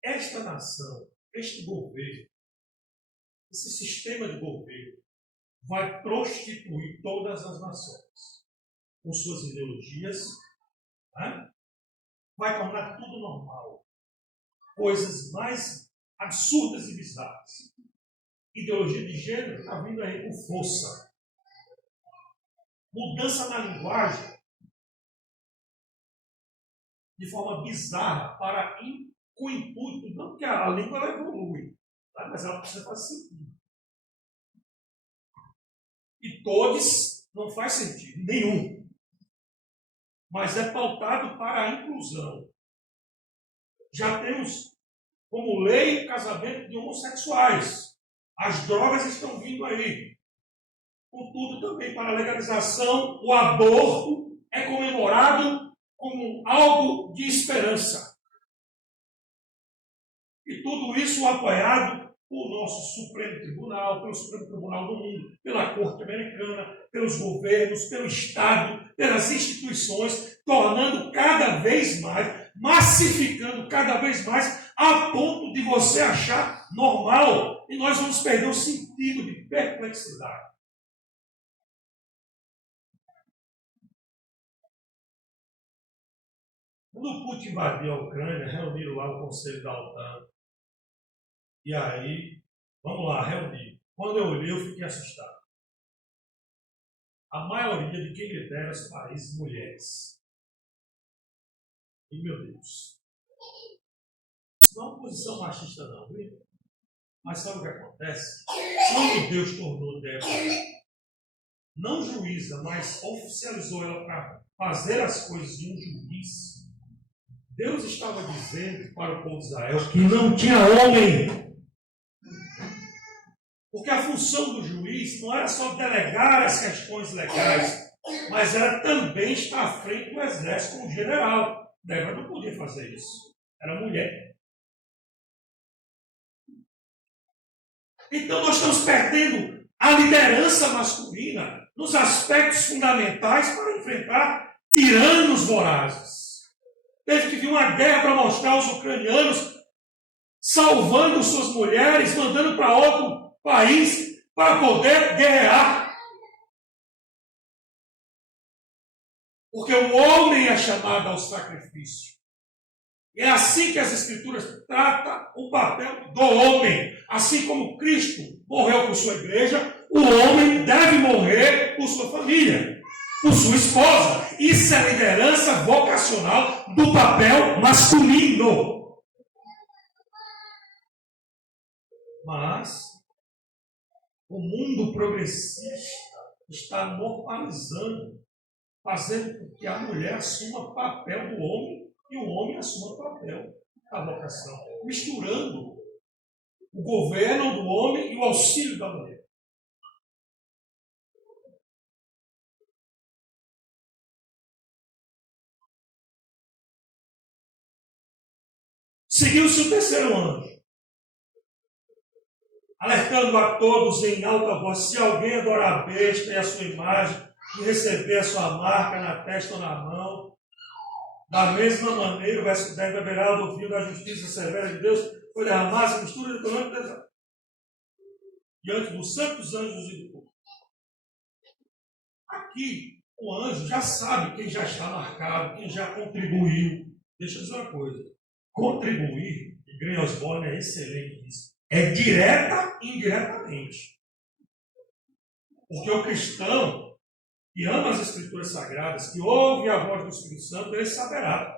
Esta nação, este governo, esse sistema de governo, vai prostituir todas as nações com suas ideologias, né? Vai tornar tudo normal. Coisas mais absurdas e bizarras. Ideologia de gênero está vindo aí com força. Mudança na linguagem de forma bizarra com o intuito, não que a língua ela evolui, tá? Mas ela precisa fazer sentido. E todos não faz sentido, nenhum. Mas é pautado para a inclusão. Já temos como lei o casamento de homossexuais. As drogas estão vindo aí. Contudo, também para a legalização, o aborto é comemorado como algo de esperança. E tudo isso apoiado por nosso Supremo Tribunal, pelo Supremo Tribunal do Mundo, pela Corte Americana, pelos governos, pelo Estado, pelas instituições, tornando cada vez mais, massificando cada vez mais, a ponto de você achar normal. E nós vamos perder o sentido de perplexidade. Quando o Putin invadiu a Ucrânia, reuniram lá o Conselho da OTAN. E aí, vamos lá, reunir. Quando eu olhei, eu fiquei assustado. A maioria de quem lidera os países, mulheres. E, meu Deus. Isso não é uma posição machista, não, viu? Mas sabe o que acontece? Quando Deus tornou Débora, não juíza, mas oficializou ela para fazer as coisas de um juiz, Deus estava dizendo para o povo de Israel que não tinha homem. Porque a função do juiz não era só delegar as questões legais, mas era também estar à frente do exército como general. Débora não podia fazer isso. Era mulher. Então nós estamos perdendo a liderança masculina nos aspectos fundamentais para enfrentar tiranos vorazes. Teve que vir uma guerra para mostrar os ucranianos salvando suas mulheres, mandando para outro país para poder guerrear. Porque o homem é chamado ao sacrifício. É assim que as Escrituras tratam o papel do homem. Assim como Cristo morreu por sua igreja, o homem deve morrer por sua família, por sua esposa. Isso é liderança vocacional do papel masculino. Mas o mundo progressista está normalizando, fazendo com que a mulher assuma o papel do homem e o homem assuma o papel da vocação, misturando o governo do homem e o auxílio da mulher. Seguiu-se o terceiro anjo, alertando a todos em alta voz: se alguém adorar a besta e a sua imagem e receber a sua marca na testa ou na mão, da mesma maneira, o verso 10, beberá do vinho da justiça severa de Deus, foi derramado a mistura de tormento diante dos santos anjos e do povo. Aqui, o anjo já sabe quem já está marcado, quem já contribuiu. Deixa eu dizer uma coisa: contribuir, e Green Osborne é excelente nisso, é direta e indiretamente. Porque o cristão que ama as Escrituras Sagradas, que ouve a voz do Espírito Santo, ele saberá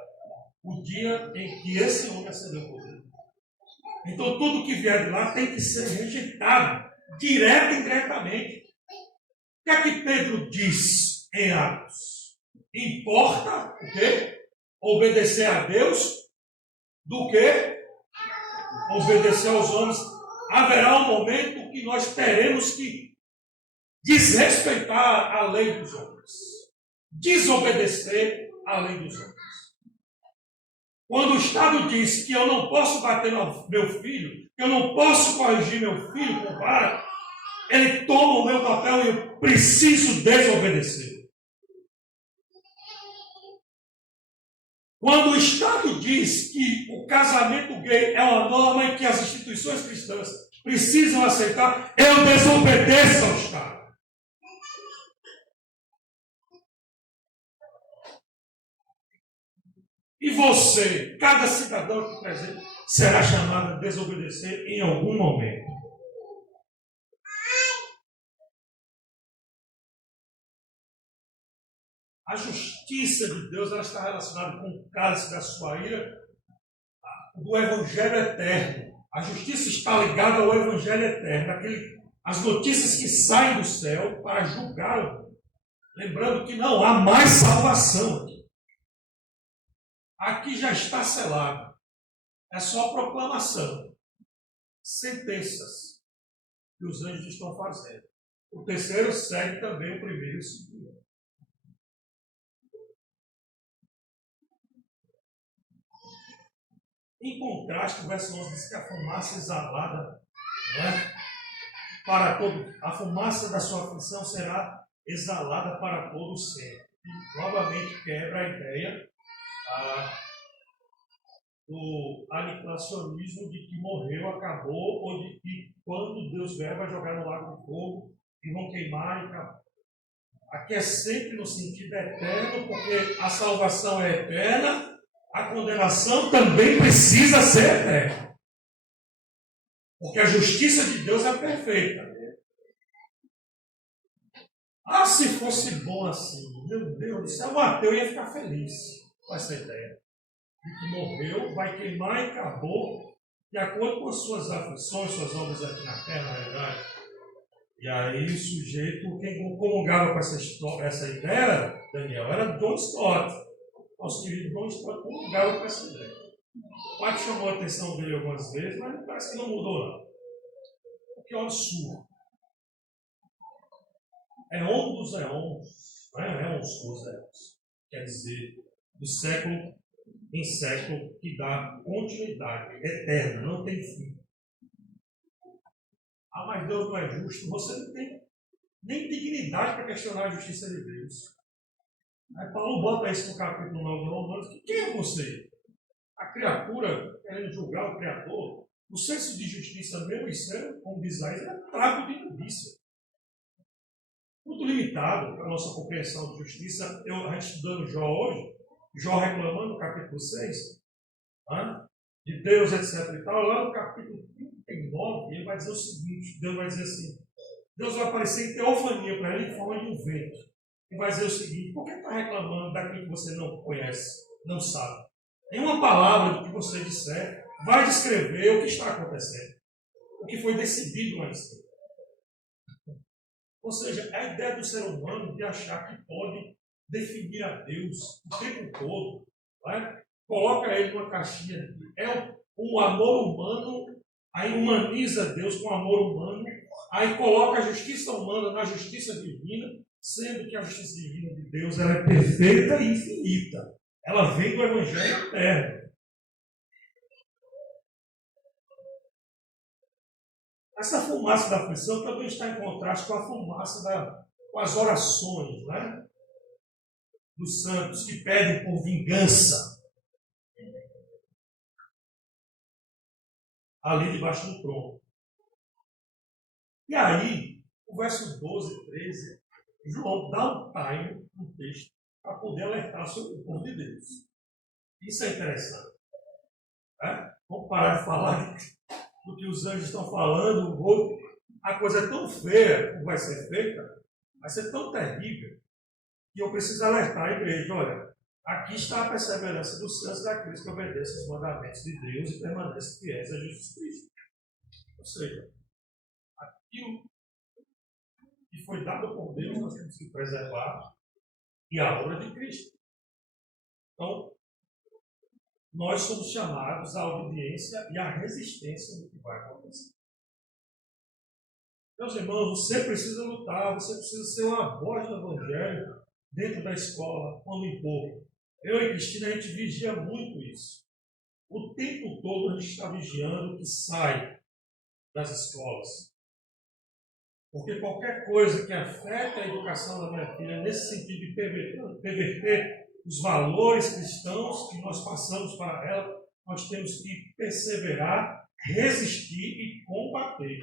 o dia em que esse homem acendeu o poder. Então, tudo que vier de lá tem que ser rejeitado, direto e indiretamente. O que é que Pedro diz em Atos? Importa o quê? obedecer a Deus do que obedecer aos homens. Haverá um momento que nós teremos que desrespeitar a lei dos homens, desobedecer a lei dos homens. Quando o Estado diz que eu não posso bater no meu filho, que eu não posso corrigir meu filho com vara, ele toma o meu papel e eu preciso desobedecer. Quando o Estado diz que o casamento gay é uma norma em que as instituições cristãs precisam aceitar, eu desobedeço ao Estado. E você, cada cidadão aqui presente, será chamado a desobedecer em algum momento. A justiça de Deus ela está relacionada com o cálice da sua ira, do Evangelho eterno. A justiça está ligada ao Evangelho eterno, as notícias que saem do céu para julgá-lo. Lembrando que não há mais salvação aqui. Aqui já está selado. É só proclamação. Sentenças que os anjos estão fazendo. O terceiro segue também o primeiro e o segundo. Em contraste, o verso 11 diz que a fumaça exalada, para todo, a fumaça da sua aflição será exalada para todo sempre. E novamente quebra a ideia do aniquilacionismo de que morreu, acabou, ou de que quando Deus vier vai jogar no lago de fogo e vão queimar e acabou. Aqui é sempre no sentido eterno, porque a salvação é eterna, a condenação também precisa ser eterna. Porque a justiça de Deus é perfeita. Ah, se fosse bom assim, meu Deus do céu, o ateu ia ficar feliz com essa ideia. De que morreu, vai queimar e acabou, de acordo com as suas aflições, suas obras aqui na terra, na verdade. E aí o sujeito, quem comungava com essa ideia, Daniel, era John Stott. Nosso querido John Stott comungava com essa ideia. O pai chamou a atenção dele algumas vezes, mas parece que não mudou não. Que é um absurdo. Éon dos éons, não é éons dos éons. Quer dizer, do século em século, que dá continuidade eterna, não tem fim. Ah, mas Deus não é justo. Você não tem nem dignidade para questionar a justiça de Deus. Aí Paulo bota isso no capítulo 9 do Romanos. Quem é você? A criatura querendo julgar o Criador? O senso de justiça meu e seu, como diz Isaías, é trago de imundícia. Muito limitado para a nossa compreensão de justiça. A gente estudando Jó hoje, Jó reclamando no capítulo 6, de Deus, etc. e tal, lá no capítulo 39, ele vai dizer o seguinte: Deus vai dizer assim, Deus vai aparecer em teofania para ele em forma de um vento. E vai dizer o seguinte: por que está reclamando daquilo que você não conhece, não sabe? Nenhuma palavra do que você disser vai descrever o que está acontecendo, o que foi decidido lá em cima. Ou seja, a ideia do ser humano de achar que pode definir a Deus o tempo todo, coloca ele numa caixinha, é um amor humano, aí humaniza Deus com amor humano, aí coloca a justiça humana na justiça divina, sendo que a justiça divina de Deus ela é perfeita e infinita. Ela vem do Evangelho eterno. Essa fumaça da aflição também está em contraste com a fumaça com as orações, dos santos que pedem por vingança. Ali debaixo do trono. E aí, o verso 12 e 13, João dá um time no texto para poder alertar sobre o povo de Deus. Isso é interessante. Vamos parar de falar do que os anjos estão falando. A coisa é tão feia que vai ser feita, vai ser tão terrível, que eu preciso alertar a igreja. Olha, aqui está a perseverança dos santos daqueles que obedecem os mandamentos de Deus e permanecem fiéis a Jesus Cristo. Ou seja, aquilo que foi dado por Deus, nós temos que preservar, e a obra de Cristo. Então, nós somos chamados à obediência e à resistência do que vai acontecer. Meus irmãos, você precisa lutar, você precisa ser uma voz do Evangelho dentro da escola, quando impor. Eu e Cristina, a gente vigia muito isso. O tempo todo a gente está vigiando o que sai das escolas. Porque qualquer coisa que afete a educação da minha filha, nesse sentido de perverter os valores cristãos que nós passamos para ela, nós temos que perseverar, resistir e combater,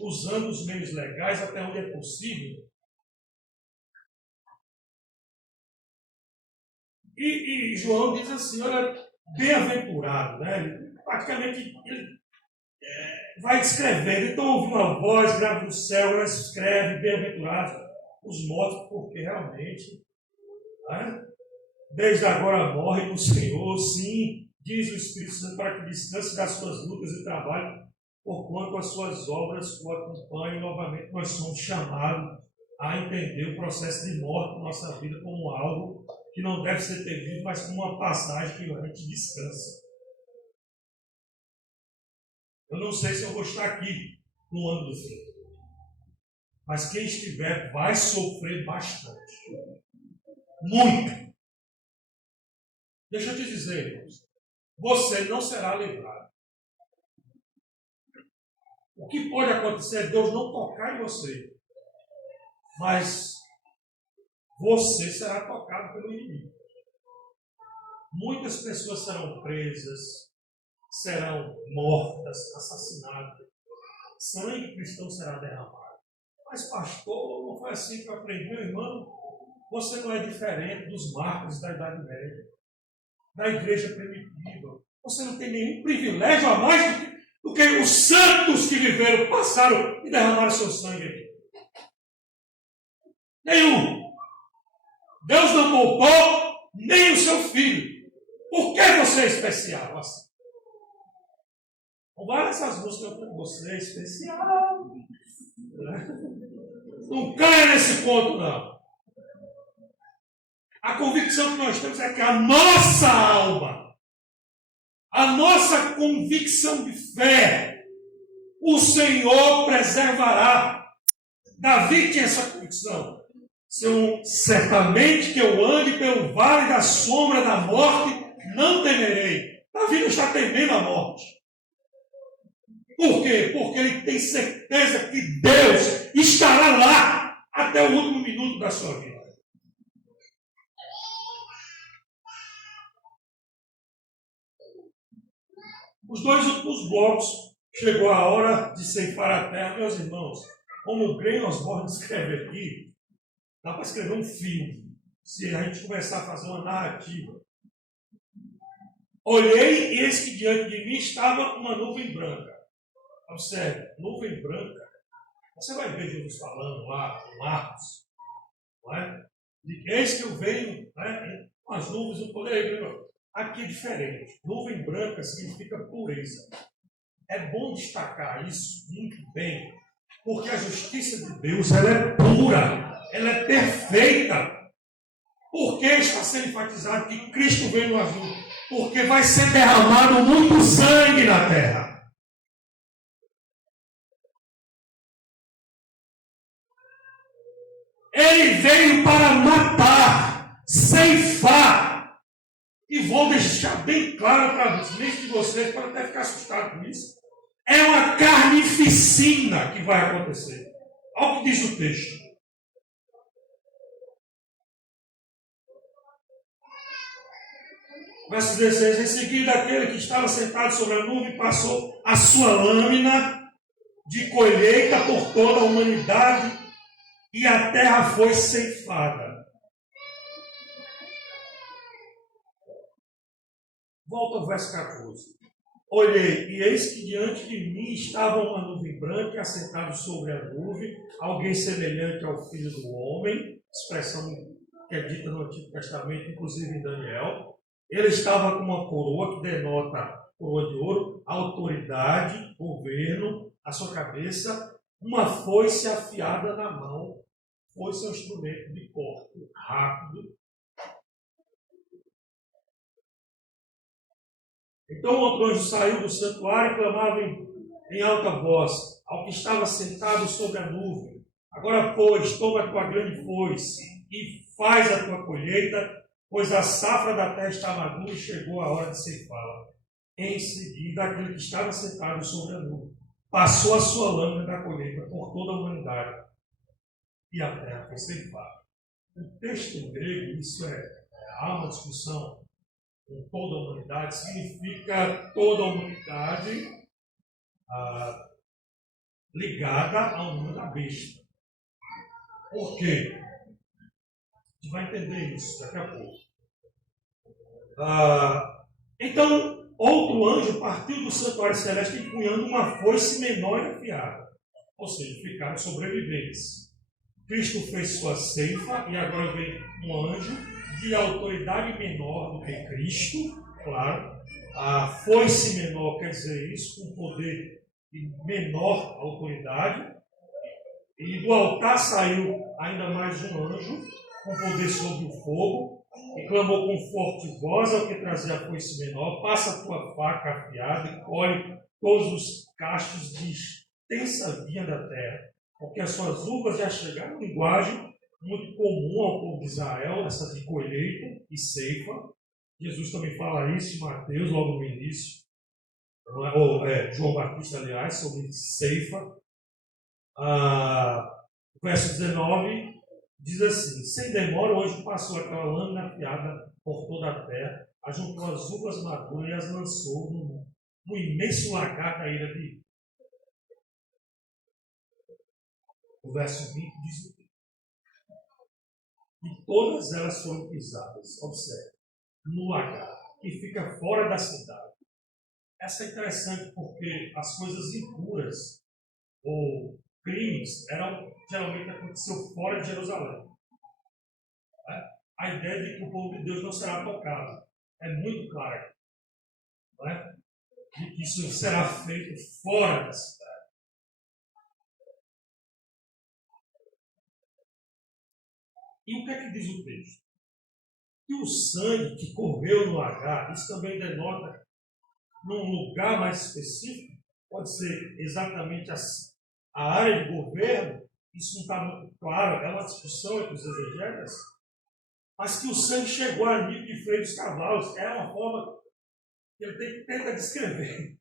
usando os meios legais até onde é possível. E João diz assim, olha, bem-aventurado, né? Praticamente ele vai escrever, então ouve uma voz grave do céu, ela escreve, bem-aventurados os mortos, porque realmente, né? Desde agora morre no Senhor, sim, diz o Espírito Santo, para que descanse das suas lutas e trabalho, porquanto as suas obras o acompanham. Novamente nós somos chamados a entender o processo de morte da nossa vida como algo que não deve ser vivido, mas como uma passagem que a gente descansa. Eu não sei se eu vou estar aqui no ano do fim, mas quem estiver vai sofrer bastante. Muito. Deixa eu te dizer, irmãos, você não será livrado. O que pode acontecer é Deus não tocar em você, mas você será tocado pelo inimigo. Muitas pessoas serão presas, serão mortas, assassinadas. Sangue cristão será derramado. Mas, pastor, não foi assim que eu aprendi, meu irmão. Você não é diferente dos mártires da Idade Média, da igreja primitiva. Você não tem nenhum privilégio a mais do que os santos que viveram, passaram e derramaram seu sangue aqui. Nenhum. Deus não poupou nem o seu filho. Por que você é especial assim? Não vale essas músicas com você é especial. Não caia nesse ponto, não. A convicção que nós temos é que a nossa alma, a nossa convicção de fé, o Senhor preservará. Davi tinha essa convicção. Certamente que eu ande pelo vale da sombra da morte, não temerei. Davi não está temendo a morte. Por quê? Porque ele tem certeza que Deus estará lá até o último minuto da sua vida. Os dois últimos blocos, chegou a hora de ceifar a terra. Meus irmãos, como o Glenn Osborne escreve aqui, dá para escrever um filme, se a gente começar a fazer uma narrativa. Olhei e eis que diante de mim estava uma nuvem branca. Observe, nuvem branca. Você vai ver Jesus falando lá em Marcos, não é? De eis que eu venho, né, com as nuvens do poder. Aqui é diferente. Nuvem branca significa pureza. É bom destacar isso muito bem, porque a justiça de Deus ela é pura, ela é perfeita. Por que está sendo enfatizado que Cristo veio no azul? Porque vai ser derramado muito sangue na terra. Ele veio para matar, ceifar. E vou deixar bem claro para os de vocês, para até ficar assustado com isso. É uma carnificina que vai acontecer. Olha o que diz o texto. Verso 16. Em seguida, aquele que estava sentado sobre a nuvem passou a sua lâmina de colheita por toda a humanidade e a terra foi ceifada. Volta ao verso 14. Olhei, e eis que diante de mim estava uma nuvem branca, e assentado sobre a nuvem, alguém semelhante ao Filho do Homem, expressão que é dita no Antigo Testamento, inclusive em Daniel. Ele estava com uma coroa, que denota coroa de ouro, autoridade, governo, a sua cabeça, uma foice afiada na mão, foice é um instrumento de corte rápido. Então o outro anjo saiu do santuário e clamava em alta voz ao que estava sentado sobre a nuvem: agora, pois, toma a tua grande foice e faz a tua colheita, pois a safra da terra está madura e chegou a hora de ceifá-la. Em seguida, aquele que estava sentado sobre a nuvem passou a sua lâmina da colheita por toda a humanidade, e a terra foi ceifada. O texto em grego, há uma discussão com toda a humanidade, significa toda a humanidade ligada ao número da besta. Por quê? A gente vai entender isso daqui a pouco. Então, outro anjo partiu do santuário celeste empunhando uma foice menor e afiada. Ou seja, ficaram sobreviventes. Cristo fez sua ceifa e agora vem um anjo de autoridade menor do que Cristo, claro. A foice menor quer dizer isso, com poder de menor autoridade. E do altar saiu ainda mais um anjo, com poder sobre o fogo, e clamou com forte voz ao que trazia a foice menor: passa a tua faca afiada e colhe todos os cachos de extensa vinha da terra, porque as suas uvas já chegaram. Linguagem muito comum ao povo de Israel, essa de colheita e ceifa. Jesus também fala isso em Mateus, logo no início, João Batista, aliás, sobre ceifa. O verso 19 diz assim: sem demora, hoje passou aquela lâmina afiada por toda a terra, ajuntou as uvas maduras e as lançou no imenso lagar da ira de Deus. O verso 20 diz o quê? E todas elas foram pisadas, observe, no lagar, que fica fora da cidade. Essa é interessante porque as coisas impuras ou crimes geralmente aconteciam fora de Jerusalém. A ideia de que o povo de Deus não será tocado é muito clara. De que isso será feito fora da cidade. E o que é que diz o texto? Que o sangue que correu no lagar, isso também denota num lugar mais específico, pode ser exatamente a área de governo, isso não está muito claro, é uma discussão entre os exegetas, mas que o sangue chegou a nível de freio dos cavalos, é uma forma que ele tenta descrever.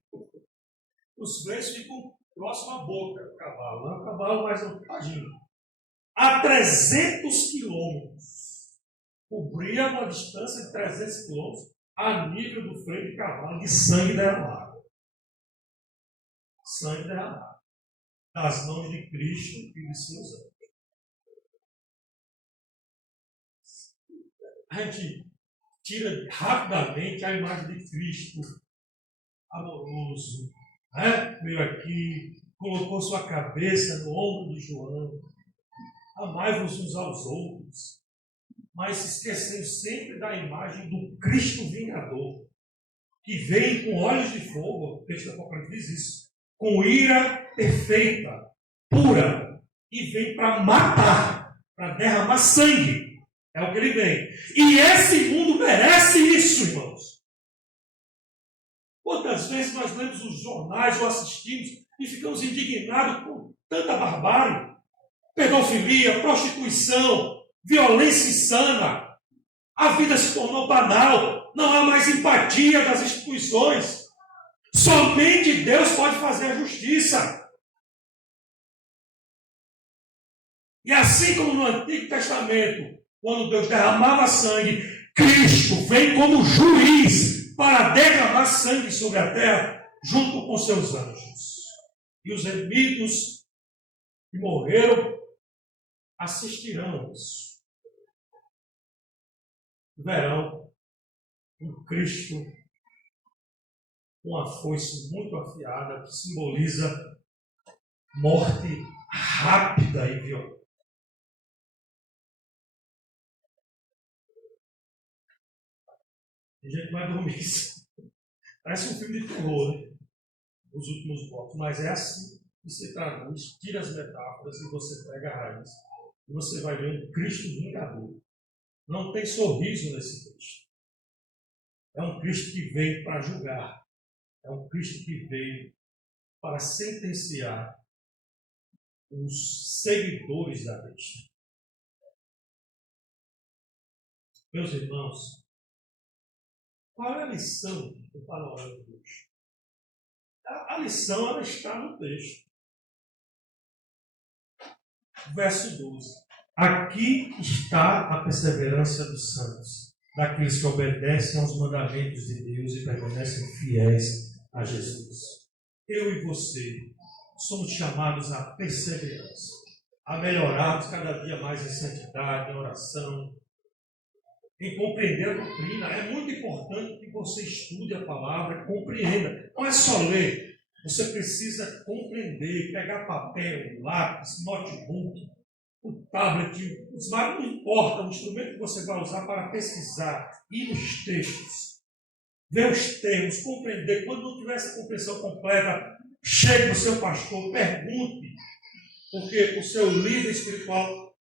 Os freios ficam próximo à boca do cavalo, não é o cavalo, mas não imagina. A 300 quilômetros, cobria uma distância de 300 quilômetros a nível do freio de cavalo, de sangue derramado. Sangue derramado. Das mãos de Cristo e de seus anjos. A gente tira rapidamente a imagem de Cristo amoroso, veio aqui, colocou sua cabeça no ombro de João, amai-vos uns aos outros, mas se esquecendo sempre da imagem do Cristo vingador, que vem com olhos de fogo, o texto do Apocalipse diz isso, com ira perfeita, pura, e vem para matar, para derramar sangue. É o que ele vem. E esse mundo merece isso, irmãos. Quantas vezes nós lemos os jornais ou assistimos e ficamos indignados com tanta barbárie? Pedofilia, prostituição, violência insana. A vida se tornou banal. Não há mais empatia das instituições. Somente Deus pode fazer a justiça. E assim como no Antigo Testamento, quando Deus derramava sangue, Cristo vem como juiz para derramar sangue sobre a terra junto com seus anjos. E os remidos que morreram assistirão isso. Verão um Cristo com a foice muito afiada, que simboliza morte rápida e violenta. Tem gente que vai dormir. Parece um filme de terror, né? Os últimos votos. Mas é assim que se traduz, tira as metáforas e você pega a raiz. E você vai ver um Cristo vingador. Não tem sorriso nesse texto. É um Cristo que veio para julgar. É um Cristo que veio para sentenciar os seguidores da besta. Meus irmãos, qual é a lição do panorama de hoje? A lição ela está no texto. Verso 12. Aqui está a perseverança dos santos, daqueles que obedecem aos mandamentos de Deus e permanecem fiéis a Jesus. Eu e você somos chamados à perseverança, a melhorarmos cada dia mais em santidade, em oração, em compreender a doutrina. É muito importante que você estude a palavra, compreenda. Não é só ler. Você precisa compreender, pegar papel, lápis, notebook, o tablet, o smart, não importa, o instrumento que você vai usar para pesquisar, ir nos textos, ver os termos, compreender. Quando não tiver essa compreensão completa, chegue para o seu pastor, pergunte, porque o seu líder espiritual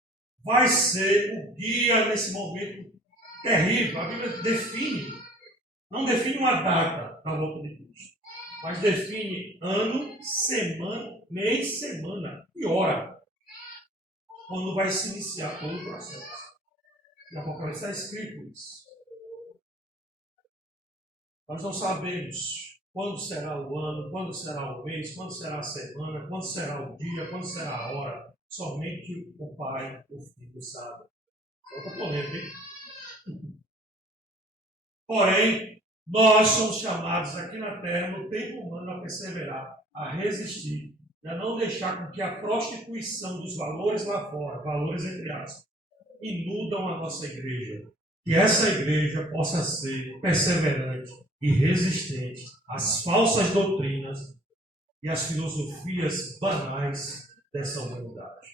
vai ser o guia nesse momento terrível. A Bíblia não define uma data para a volta de Cristo, mas define ano, semana, mês, semana e hora, quando vai se iniciar todo o processo. E Apocalipse está escrito isso. Nós não sabemos quando será o ano, quando será o mês, quando será a semana, quando será o dia, quando será a hora. Somente o Pai, o Filho sabe. Outra polêmica, hein? Porém, nós somos chamados aqui na terra, no tempo humano, a perseverar, a resistir, a não deixar com que a prostituição dos valores lá fora, valores entre aspas, inundam a nossa igreja. Que essa igreja possa ser perseverante e resistente às falsas doutrinas e às filosofias banais dessa humanidade.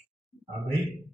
Amém?